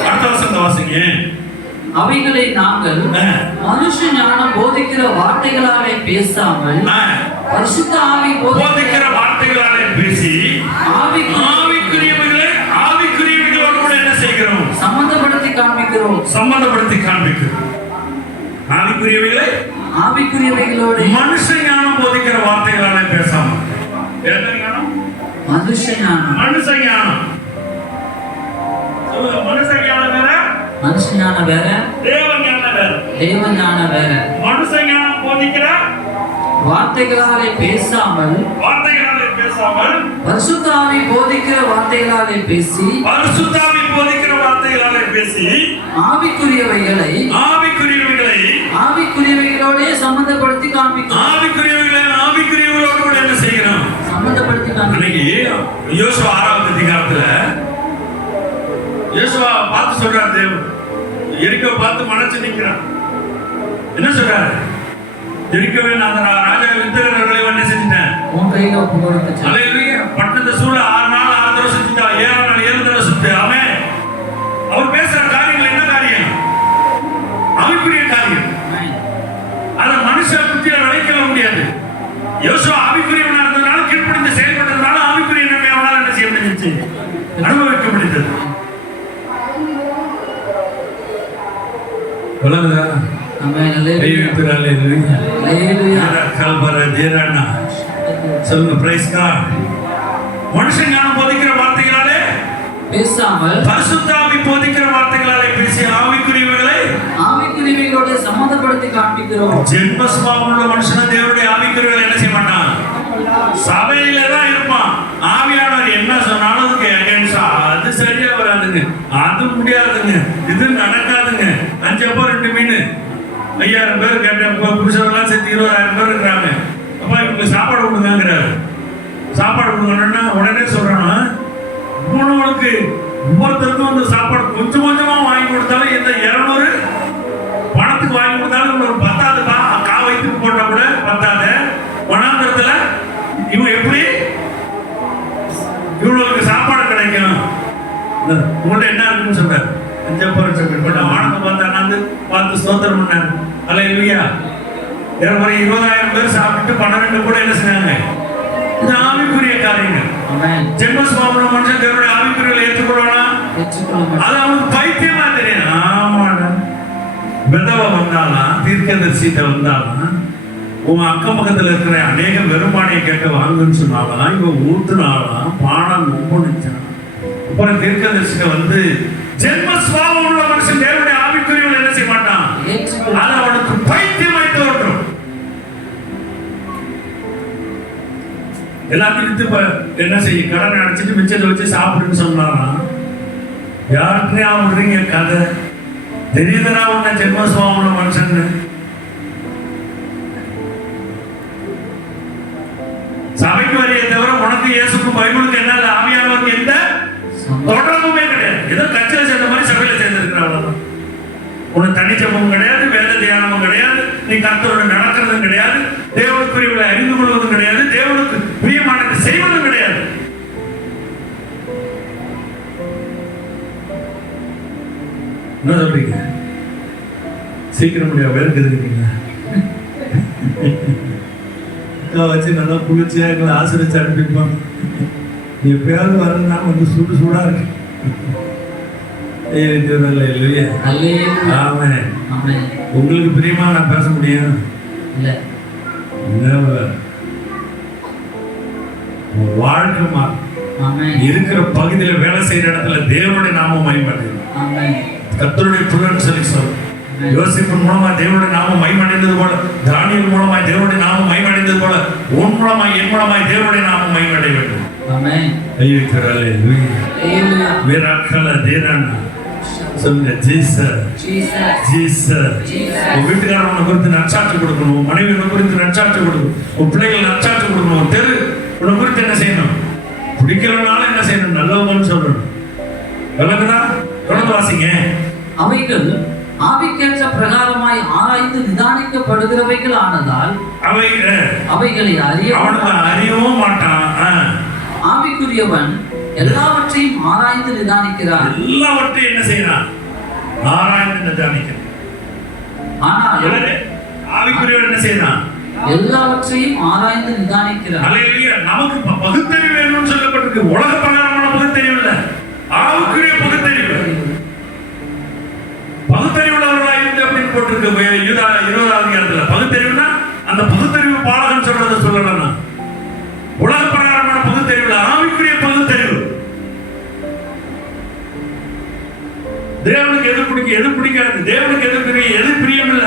அடுத்த வசனம் வாசிங்க. அவைகளை நாங்கள் மனுஷ ஞானம் போதிக்கிற வார்த்தைகளாலே பேசாமல் பரிசுத்த ஆவி போதிக்கிற வார்த்தைகளாலே பேசி ஆவிக்குரியவைகளோடு கூட என்ன செய்கிறோம்? சம்பந்தப்படுத்தி காண்பிக்கிறோம். ஆவிக்குரியவைகளோடு மனுஷ ஞானம் போதிக்கிற வார்த்தைகளாலே பேசாமல். மனுஷ ஞானம் மனுஷ ஞானம் வேற, தேவ ஞானம் வேற. மனுஷ ஞானம் போதிக்கிற வார்த்தைகளாலே பேசாமல் பரிசுத்த ஆவி போதிக்கிற வார்த்தைகளாலே பேசி ஆவிக்குரியவைகளை ஆவிக்குரியவைகளோட சம்பந்தப்படுத்தி காண்பிக்கிறோம். ஆவிக்குரியவர்களோடு கூட என்ன செய்கிறோம்? சம்பந்தப்படுத்தி காண்பிக்கிறோம். யோசுவா 6வது அதிகாரத்துல யோசுவா பார்த்து சொல்றார், தேவன் எரிக்கோ பார்த்து மனச்சு நிற்கிறான். என்ன சொல்றாரு? எரிக்கோவே நான் ராஜா யுத்தகர்களை என்ன செஞ்சிட்டேன்? பட்டணத்தை சூழ 6 நாள் 6 தடவை செஞ்சுட்டா, 7 நாள் 7 தடவை சுட்டு. அவன் அவர் பேசுற காரியங்கள் என்ன காரியம்? ஆவிக்குரிய காரியம். அதை மனுஷ புத்தியில விளைக்கல முடியாது. யோசுவா ஆவிக்குரியவனா இருந்ததுனால, கீழ்ப்படிந்து செயல்பட்டதுனால ஆவிக்குரிய நன்மை அவனால் என்ன செய்ய முடிஞ்சிச்சு? அனுபவிக்க முடிந்தது. மனுஷன் ஞானம் போதிக்கிற வார்த்தைகளாலே பேசாமல் பரிசுத்த ஆவி போதிக்கிற வார்த்தைகளாலே பேசி ஆவிக்குரியவைகளோட சம்பந்தப்படுத்தி காண்பிக்கிறோம். ஜென்ம சுபாவம் உள்ள மனுஷனா தேவனுடைய ஆவிக்குரியவர்கள் என்ன செய்ய மாட்டான்? சபையில தான் இருப்பான். ஆவியானவர் என்ன சொன்னாலும் அது சரியா வராதுங்க, அது முடியாதுங்க, இது நடக்காதுங்க. 5 அப்போ 2 மீன் 5000 பேர் கேட்டேன். புருஷன்லாம் சேர்த்து 20000 பேர் இருக்கிறாங்க. அப்பா இவங்க சாப்பாடு கொடுங்கிறாரு. சாப்பாடு கொடுங்கன்னா உடனே சொல்றானா, உணவுக்கு ஒவ்வொருத்தருக்கும் அந்த சாப்பாடு கொஞ்சம் கொஞ்சமா வாங்கி கொடுத்தாலும் இந்த 200 பணத்துக்கு வாங்கி கொடுத்தாலும் உங்களுக்கு பத்தாதுப்பா. காவைக்கு போட்டா கூட பத்தாது. வனாந்திரத்துல இவங்க எப்படி இவங்களுக்கு சாப்பாடு கிடைக்கும்? உங்கள்ட்ட என்ன இருக்குன்னு சொல்றாரு. 5 வானத்தை பார்த்து ஸ்தோத்திரம் பண்ணாரு. அல்லேலூயா. ஏறக்குறைய 20000 பேர் சாப்பிட்டு 12 கூட என்ன செஞ்சாங்க? இது ஆவிக்குரிய காரியங்கள். ஜென்ம சுபாவம் மனுஷன் தேவனுடைய ஆவிக்குரியங்களை ஏற்றுக்கொள்வானா? அது அவனுக்கு பைத்தியமா தெரியும். ஆமாடா, விதவை வந்தாலும் தீர்க்கதரிசிட்ட வந்தாலும் உன் அக்கம் பக்கத்துல இருக்கிற அநேக வெறுமானையை கேட்க வாங்குன்னு சொன்னாலும் இவன் ஊத்துனாலும் பானம் நொம்புச்சான். அப்புறம் தீர்க்கதரிசிட்ட வந்து ஜென்ம சுபாவம் உள்ள மனுஷன் தேவனுடைய ஆவிக்குரியவங்களை என்ன செய்ய மாட்டான்? அது அவனுக்கு பைத்தியமாய் தோன்றும். எல்லாத்தையும் என்ன செய்ய கடன் அடைச்சிட்டு மிச்சத்தை வச்சு சாப்பிடுன்னு சொன்னாரா? யாருக்குமே விடுறீங்க கதை தெரியுதுனா உன்ன ஜென்ம சுபாவம் உள்ள மனுஷன். சபைக்கு வரையை தவிர உனக்கு இயேசுக்கும் பைபிளுக்கு என்ன ஆவியானவருக்கு எந்த தொடர்புமே கிடையாது. ஏதோ கட்சியில சேர்ந்த மாதிரி சபையில சேர்ந்திருக்கிற அவ்வளவுதான். உனக்கு தனிச்சபமும் கிடையாது, வேத தியானமும் கிடையாது, நீ கர்த்தரோட நடக்கிறதும் கிடையாது, தேவனுக்குரியவர்களை அறிந்து கொள்வதும் கிடையாது, தேவனுக்கு பிரியமானதை செய்வதும் கிடையாது. என்ன சொல்றீங்க? சீக்கிரம் முடியாது வேறுக்குதுங்க வச்சு நல்லா குளிர்ச்சியா எங்களை ஆசிரிச்சு அனுப்பிப்பாங்க. எப்பயாவது வரதுனா வந்து சுடு சூடா இருக்கு. உங்களுக்கு பிரியமா நான் பேச முடியும் வாழ்க்கை இருக்கிற பகுதியில வேலை செய்யற இடத்துல தேவனுடைய நாமம் மகிமைப்படுது. கர்த்தருடைய புலன் சொல்லி சொல்லும். யோசிப்பின் மூலமா தேவனுடைய நாமம் மகிமையடைந்தது போல, தானியேல் மூலமாய் தேவனுடைய நாமம் மகிமையடைந்தது போல, உன் மூலமாய் என் மூலமாய் தேவனுடைய நாமம் மகிமையடைய வேண்டும். சொல்லுங்க ஜீசஸ் ஜீசஸ். உன் வீட்டுக்காரனை குறித்து நற்சாட்சி கொடுக்கணும், உன் மனைவி குறித்து நற்சாட்சி கொடுக்கணும், உன் பிள்ளைகள் நற்சாட்சி கொடுக்கணும், தெரு உன்னை குறித்து என்ன செய்யணும், பிடிக்கிறனால என்ன செய்யணும், நல்லவங்கன்னு சொல்லணும். விளங்குதா? தொடர்ந்து வாசிங்க. அவைகள் ஆவிக்கேற்ற பிரகாரமாய் ஆராய்ந்து நிதானிக்கப்படுகிறவைகள் ஆனதால் அவைகளை அறியவும் மாட்டான். ஆவிக்குரியவன் எல்லாவற்றையும் ஆராய்ந்து நிதானிக்கிறான். எல்லாவற்றையும் என்ன செய்யறான்? ஆராய்ந்து நிதானிக்கிறான். ஆனால் ஆவிக்குரியவன் என்ன செய்யறான்? எல்லாவற்றையும் ஆராய்ந்து நிதானிக்கிறான். அல்லேலூயா. நமக்கு பகுத்தறிவு வேணும்னு சொல்லப்பட்டிருக்கு. உலக பிரகாரமான பகுத்தறிவு இல்ல, ஆவிக்குரிய பகுத்தறிவு. பகுத்தறிவுள்ளவர்களாக இருந்து அப்படின்னு போட்டிருக்கு 20வது அதிகாரத்துல. பகுத்தறிவுனா அந்த பகுத்தறிவு பாலகன் சொல்றதை சொல்லலாம். உலக பிரகாரமான பகுத்தறிவுல ஆவிக்குரிய பகுத்தறிவு. தேவனுக்கு எது பிடிக்கும், எது பிடிக்காது, தேவனுக்கு எது பிரியம், எது பிரியம் இல்ல,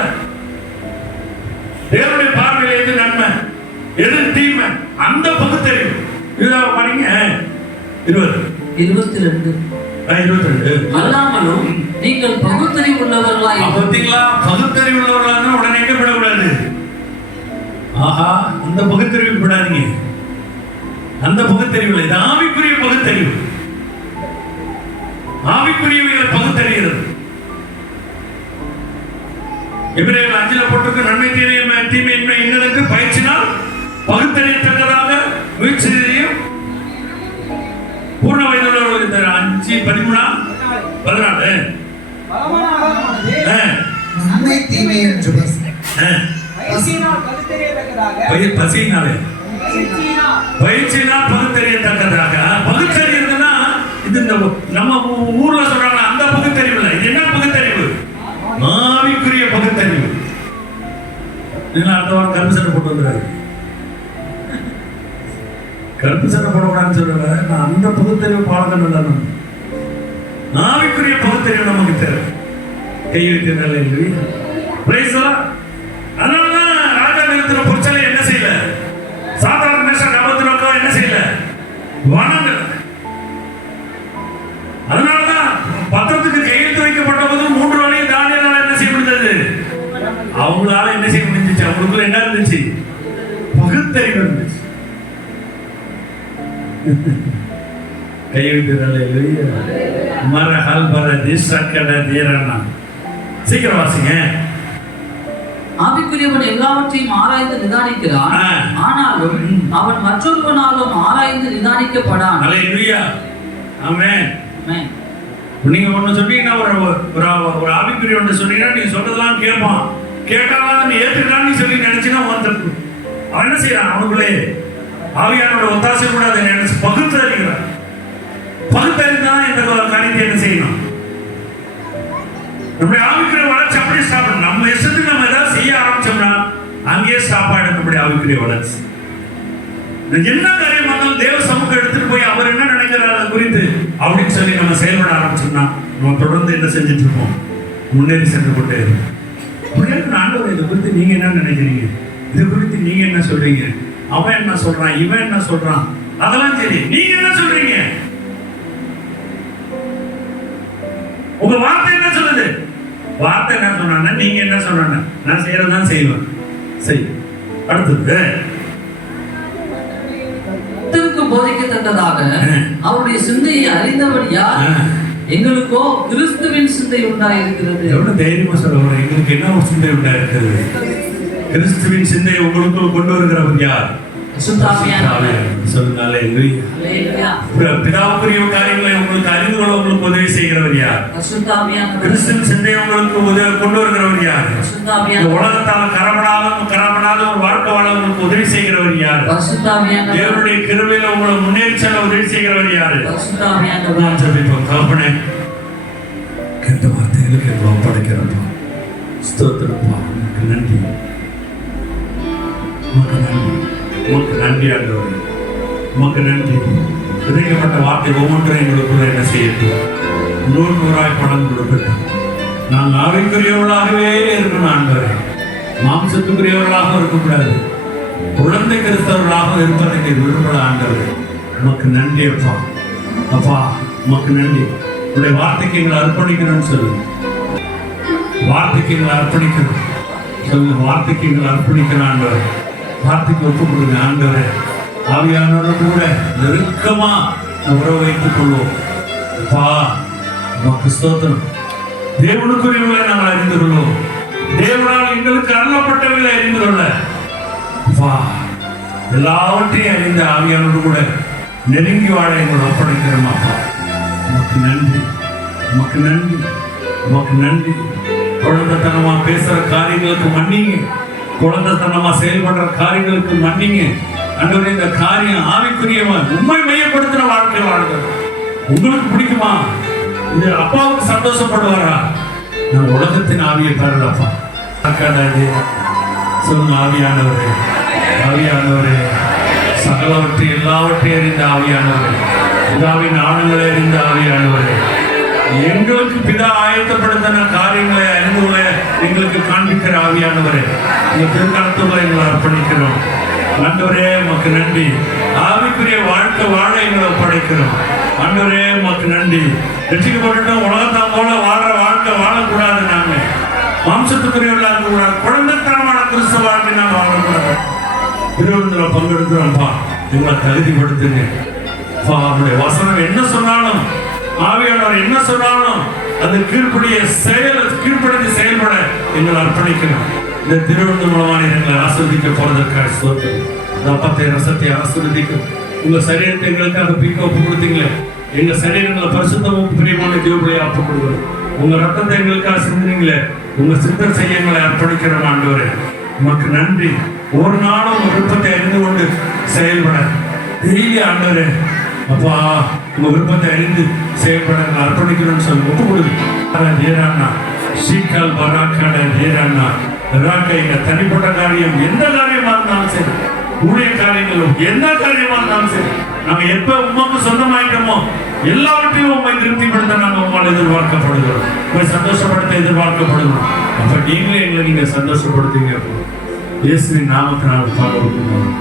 தேவனுடைய பார்வையில எது நன்மை, எது தீமை, அந்த பகுத்தறிவு. இதுதான் பாருங்க 22 அல்லாமலும் நீங்கள் பகுத்தறிவு உள்ளவர்களாய். பார்த்தீங்களா? பகுத்தறிவு உள்ளவர்களாக உடனே எங்க விடக்கூடாது. ஆஹா, அந்த பகுத்தறிவு விடாதீங்க. அந்த பகுத்தறிவு இல்லை, இது ஆவிக்குரிய பகுத்தறிவு. ஆவிக்குரியவைகள் பகுத்தறிகிறது. எபிரேயர் 5ல போட்டிருக்கு, நன்மை தீமை இன்னதற்கு பயிற்சினால் பகுத்தறியத்தக்கதாக முயற்சியையும் பூர்ண வயதுள்ளவர்கள் 5:13-14 நன்மை தீமை என்று பயிற்சியினால் பகுத்தறியத்தக்கதாக. பகுத்தறியதுன்னா இது நம்ம ஊர்ல சொல்றாங்க அந்த பகுத்தறிவு இல்லை. இது என்ன பகுத்தறிவு? ஆவிக்குரிய பகுத்தறிவு. அடுத்த வாரம் கருப்பு சட்டை போட்டு வந்துறாரு. கருப்பு சட்டை போடக்கூடாதுன்னு சொல்றேன். நான் அந்த பகுத்தறிவு பாடங்கள் இல்லை. ஆவிக்குரிய பகுத்தறிவு நமக்கு தேவை. கை வைக்கிறது. அதனாலதான் ராஜா நிறுத்தின பொருட்களை என்ன செய்யல, சாதாரண மேஷம் நபத்தினோக்கா என்ன செய்யல, வணங்கல. அதனாலதான் பத்திரத்துக்கு கையெழுத்து வைக்கப்பட்ட போது 3 வேளையும் தானியேலால என்ன செய்ய முடிந்தது? அவங்களால என்ன செய்ய முடிஞ்சிச்சு? அவங்களுக்குள்ள என்ன இருந்துச்சு? பகுத்தறிவு இருந்துச்சு. சீக்கிரம் வாசிங்க. ஆவிக்குரியவன் எல்லாவற்றையும் ஆராய்ந்து நிதானிக்கிறான், ஆனாலும் அவன் மற்றொருவனாலும் ஆராய்ந்து நிதானிக்கப்படான். அல்லேலூயா. ஆமென். நீங்க ஒண்ணு சொன்னீங்கன்னா ஒரு ஆவிக்குரிய ஒன்று சொன்னீங்கன்னா நீங்க சொல்றதெல்லாம் கேட்பான். கேட்டாலும் நீ ஏற்றுக்கலாம் நீ சொல்லி நினைச்சுன்னா வந்துருக்கு. அவன் என்ன செய்யறான்? அவனுக்குள்ளே ஆவியானோட ஒத்தாசை கூட அதை நினைச்சு பகுத்தறிகிறான். பகுத்தறிந்தான் இந்த காரியத்தை என்ன செய்யணும்? நம்முடைய ஆவிக்குரிய வளர்ச்சி அப்படியே ஸ்டாப். நம்ம இஷ்டத்துக்கு நம்ம ஏதாவது செய்ய ஆரம்பிச்சோம்னா அங்கேயே ஸ்டாப் ஆயிடும் நம்முடைய ஆவிக்குரிய வளர்ச்சி. என்ன காரியம் வந்தாலும் தேவ சமூகம் எடுத்துட்டு போய் அவர் என்ன நினைக்கிறார் குறித்து அப்படின்னு சொல்லி நம்ம செயல்பட ஆரம்பிச்சோம்னா நம்ம தொடர்ந்து என்ன செஞ்சுட்டு இருப்போம்? முன்னேறி சென்று கொண்டே இருக்கும். ஆண்டவர் இதை குறித்து நீங்க என்ன நினைக்கிறீங்க? இது குறித்து நீங்க என்ன சொல்றீங்க? அவன் என்ன சொல்றான், இவன் என்ன சொல்றான், அதெல்லாம் சரி. நீங்க என்ன சொல்றீங்க? உங்க வார்த்தை என்ன சொல்லுது? வார்த்தை என்ன சொன்னா நீங்க என்ன சொன்ன? நான் செய்யறதான் செய்வேன். செய். அடுத்தது போதிக்கத்தக்கதாக அவருடைய சிந்தையை அறிந்தவன் யார்? எங்களுக்கோ கிறிஸ்துவின் சிந்தை உண்டாயிருக்கிறது. எவ்வளவு தைரியமா சொல்லுவாங்க, எங்களுக்கு என்ன ஒரு சிந்தை உண்டாயிருக்கிறது? கிறிஸ்துவின் சிந்தையை உங்களுக்குள் கொண்டு வருகிறவர் யார்? சொல்லுங்க. பிதாவுக்குரிய காரியங்களை உங்களுக்கு அறிந்து கொள்ள உங்களுக்கு உதவி செய்கிறவர் யார்? கிறிஸ்துவின் சிந்தையை உங்களுக்கு கொண்டு வருகிறவர் யார்? உலகத்தால் கரப்படாத ஒரு வாழ்க்கை வாழ உங்களுக்கு உதவி செய்கிறவர் யார்? தேவனுடைய கிருபையில உங்களை முன்னேறி செல்ல உதவி செய்கிறவர் யாரு? தகப்பனே, கேட்ட வார்த்தைகளுக்கு எவ்வளவு ஒப்படைக்கிறப்பா. ஸ்தோத்திரப்பா, உனக்கு நன்றி, உனக்கு நன்றி, உனக்கு நன்றி ஆண்டவரே, உனக்கு நன்றி. விதைக்கப்பட்ட வார்த்தை ஒவ்வொன்றும் எங்களுக்குள்ள என்ன செய்யட்டும், 100 பலன் கொடுக்கட்டும். நாங்கள் ஆவிக்குரியவர்களாகவே இருக்கணும் ஆண்டவரே, மாம்சத்துக்குரியவர்களாக இருக்கக்கூடாது. குழந்தை கிறிஸ்தவர்களாக இருப்பதற்கு விரும்பல ஆண்டவரே. உனக்கு நன்றி அப்பா. அப்பா உனக்கு நன்றி. உடைய வார்த்தைக்கு எங்களை அர்ப்பணிக்கணும்னு சொல்லுங்க. வார்த்தைக்கு எங்களை அர்ப்பணிக்கணும் சொல்லுங்க. வார்த்தைக்கு எங்களை அர்ப்பணிக்கணும் ஆண்டவரே. வார்த்தைக்கு ஒப்பு கொடுங்க ஆண்டவரே. ஆவியானவரோடு கூட நெருக்கமா உறவு வைத்துக் கொள்வோம். அப்பா உமக்கு ஸ்தோத்திரம். தேவனுக்குரியவர்களை நாங்கள் அறிந்து கொள்வோம். தேவனால் எங்களுக்கு அருளப்பட்டவர்களை அறிந்து கொள்ள அப்பா எல்லாவற்றையும் அறிந்த ஆவியானோடு கூட நெருங்கி வாழ எங்களை ஒப்படைக்கிறோம். அப்பா உமக்கு நன்றி, உமக்கு நன்றி, உமக்கு நன்றி. குழந்தைத்தனமா பேசுற காரியங்களுக்கு மன்னிங்க, குழந்தைத்தனமா செயல்படுற காரியங்களுக்கு மன்னிங்க ஆண்டவரே. இந்த காரியம் ஆவிக்குரியவா உண்மை மையப்படுத்தின வாழ்க்கை வாழ்க்கை உங்களுக்கு பிடிக்குமா? இந்த அப்பாவுக்கு சந்தோஷப்படுவாரா? நான் உலகத்தின் ஆவியை தரலப்பா. சொல்லுங்க. ஆவியானவரே, ஆவியானவரே, சகலவற்றை எல்லாவற்றையும் அறிந்த ஆவியானவரே, பிதாவின் ஆழங்களை அறிந்த ஆவியானவரே, எங்களுக்கு பிதா ஆயத்தப்படுத்தின காரியங்களை அறிந்து கொள்ள எங்களுக்கு காண்பிக்கிற ஆவியானவரே, இந்த திருக்கணத்துக்குள்ள எங்களை அர்ப்பணிக்கிறோம் ஆண்டவரே. உமக்கு நன்றி. ஆவிக்குரிய வாழ்க்கை வாழ எங்களை ஒப்படைக்கிறோம் ஆண்டவரே. உமக்கு நன்றி. ரட்சிக்கப்பட்டுட்டோம், உலகத்தான் போல வாழ்ற வாழ்க்கை வாழக்கூடாது. நாங்க மாம்சத்துக்குரியவர்களா இருக்கக்கூடாது. குழந்தைத்தனமான கிறிஸ்தவ வாழ்க்கை நாங்கள் வாழக்கூடாது. திருவிழாவில் பங்கெடுக்கிறோம்ப்பா, எங்களை தகுதிப்படுத்துங்க. அவருடைய வசனம் என்ன சொன்னாலும், ஆவியானவர் என்ன சொன்னாலும் அது கீழ்ப்படிந்து செயல்பட எங்களை அர்ப்பணிக்கணும். இந்த திருவிழா மூலமான எங்களை ஆஸ்வதிக்க போறதற்காக ஸ்தோத்திரம். இந்த அப்பத்தை ரசத்தை ஆஸ்வதிக்கும். உங்க சரீரத்தை எங்களுக்காக பீக்க ஒப்பு கொடுத்தீங்களே, எங்க சரீரங்களை பரிசுத்தமும் பிரியமான ஜீவபலியா ஒப்பு கொடுக்கிறோம். உங்க ரத்தத்தை எங்களுக்காக சிந்தினீங்களே, உங்க சித்தம் செய்ய எங்களை அர்ப்பணிக்கிறோம் ஆண்டவரே. உமக்கு நன்றி. ஒரு நாளும் உங்க விருப்பத்தை அறிந்து கொண்டு செயல்பட டெய்லி ஆண்டவரே அப்பா உங்க விருப்பத்தை அறிந்து செயல்பட அர்ப்பணிக்கணும்னு சொல்லி ஒப்பு கொடுங்க. சீக்கால் பராக்காட நேராண்ணா எங்க தனிப்பட்ட காரியம் எந்த காரியமா இருந்தாலும் சரி, ஊழிய காரியங்களும் எந்த காரியமா இருந்தாலும் சரி, நாங்க எப்ப உமக்கு சொந்தமாயிட்டோமோ எல்லாவற்றையும் உண்மை திருப்திப்படுத்த நாங்க உங்களால் எதிர்பார்க்கப்படுகிறோம், உங்களை சந்தோஷப்படுத்த எதிர்பார்க்கப்படுகிறோம். அப்ப நீங்களே எங்களை நீங்க சந்தோஷப்படுத்தீங்க. இயேசுவின் நாமத்தினால் பாடுவோம்.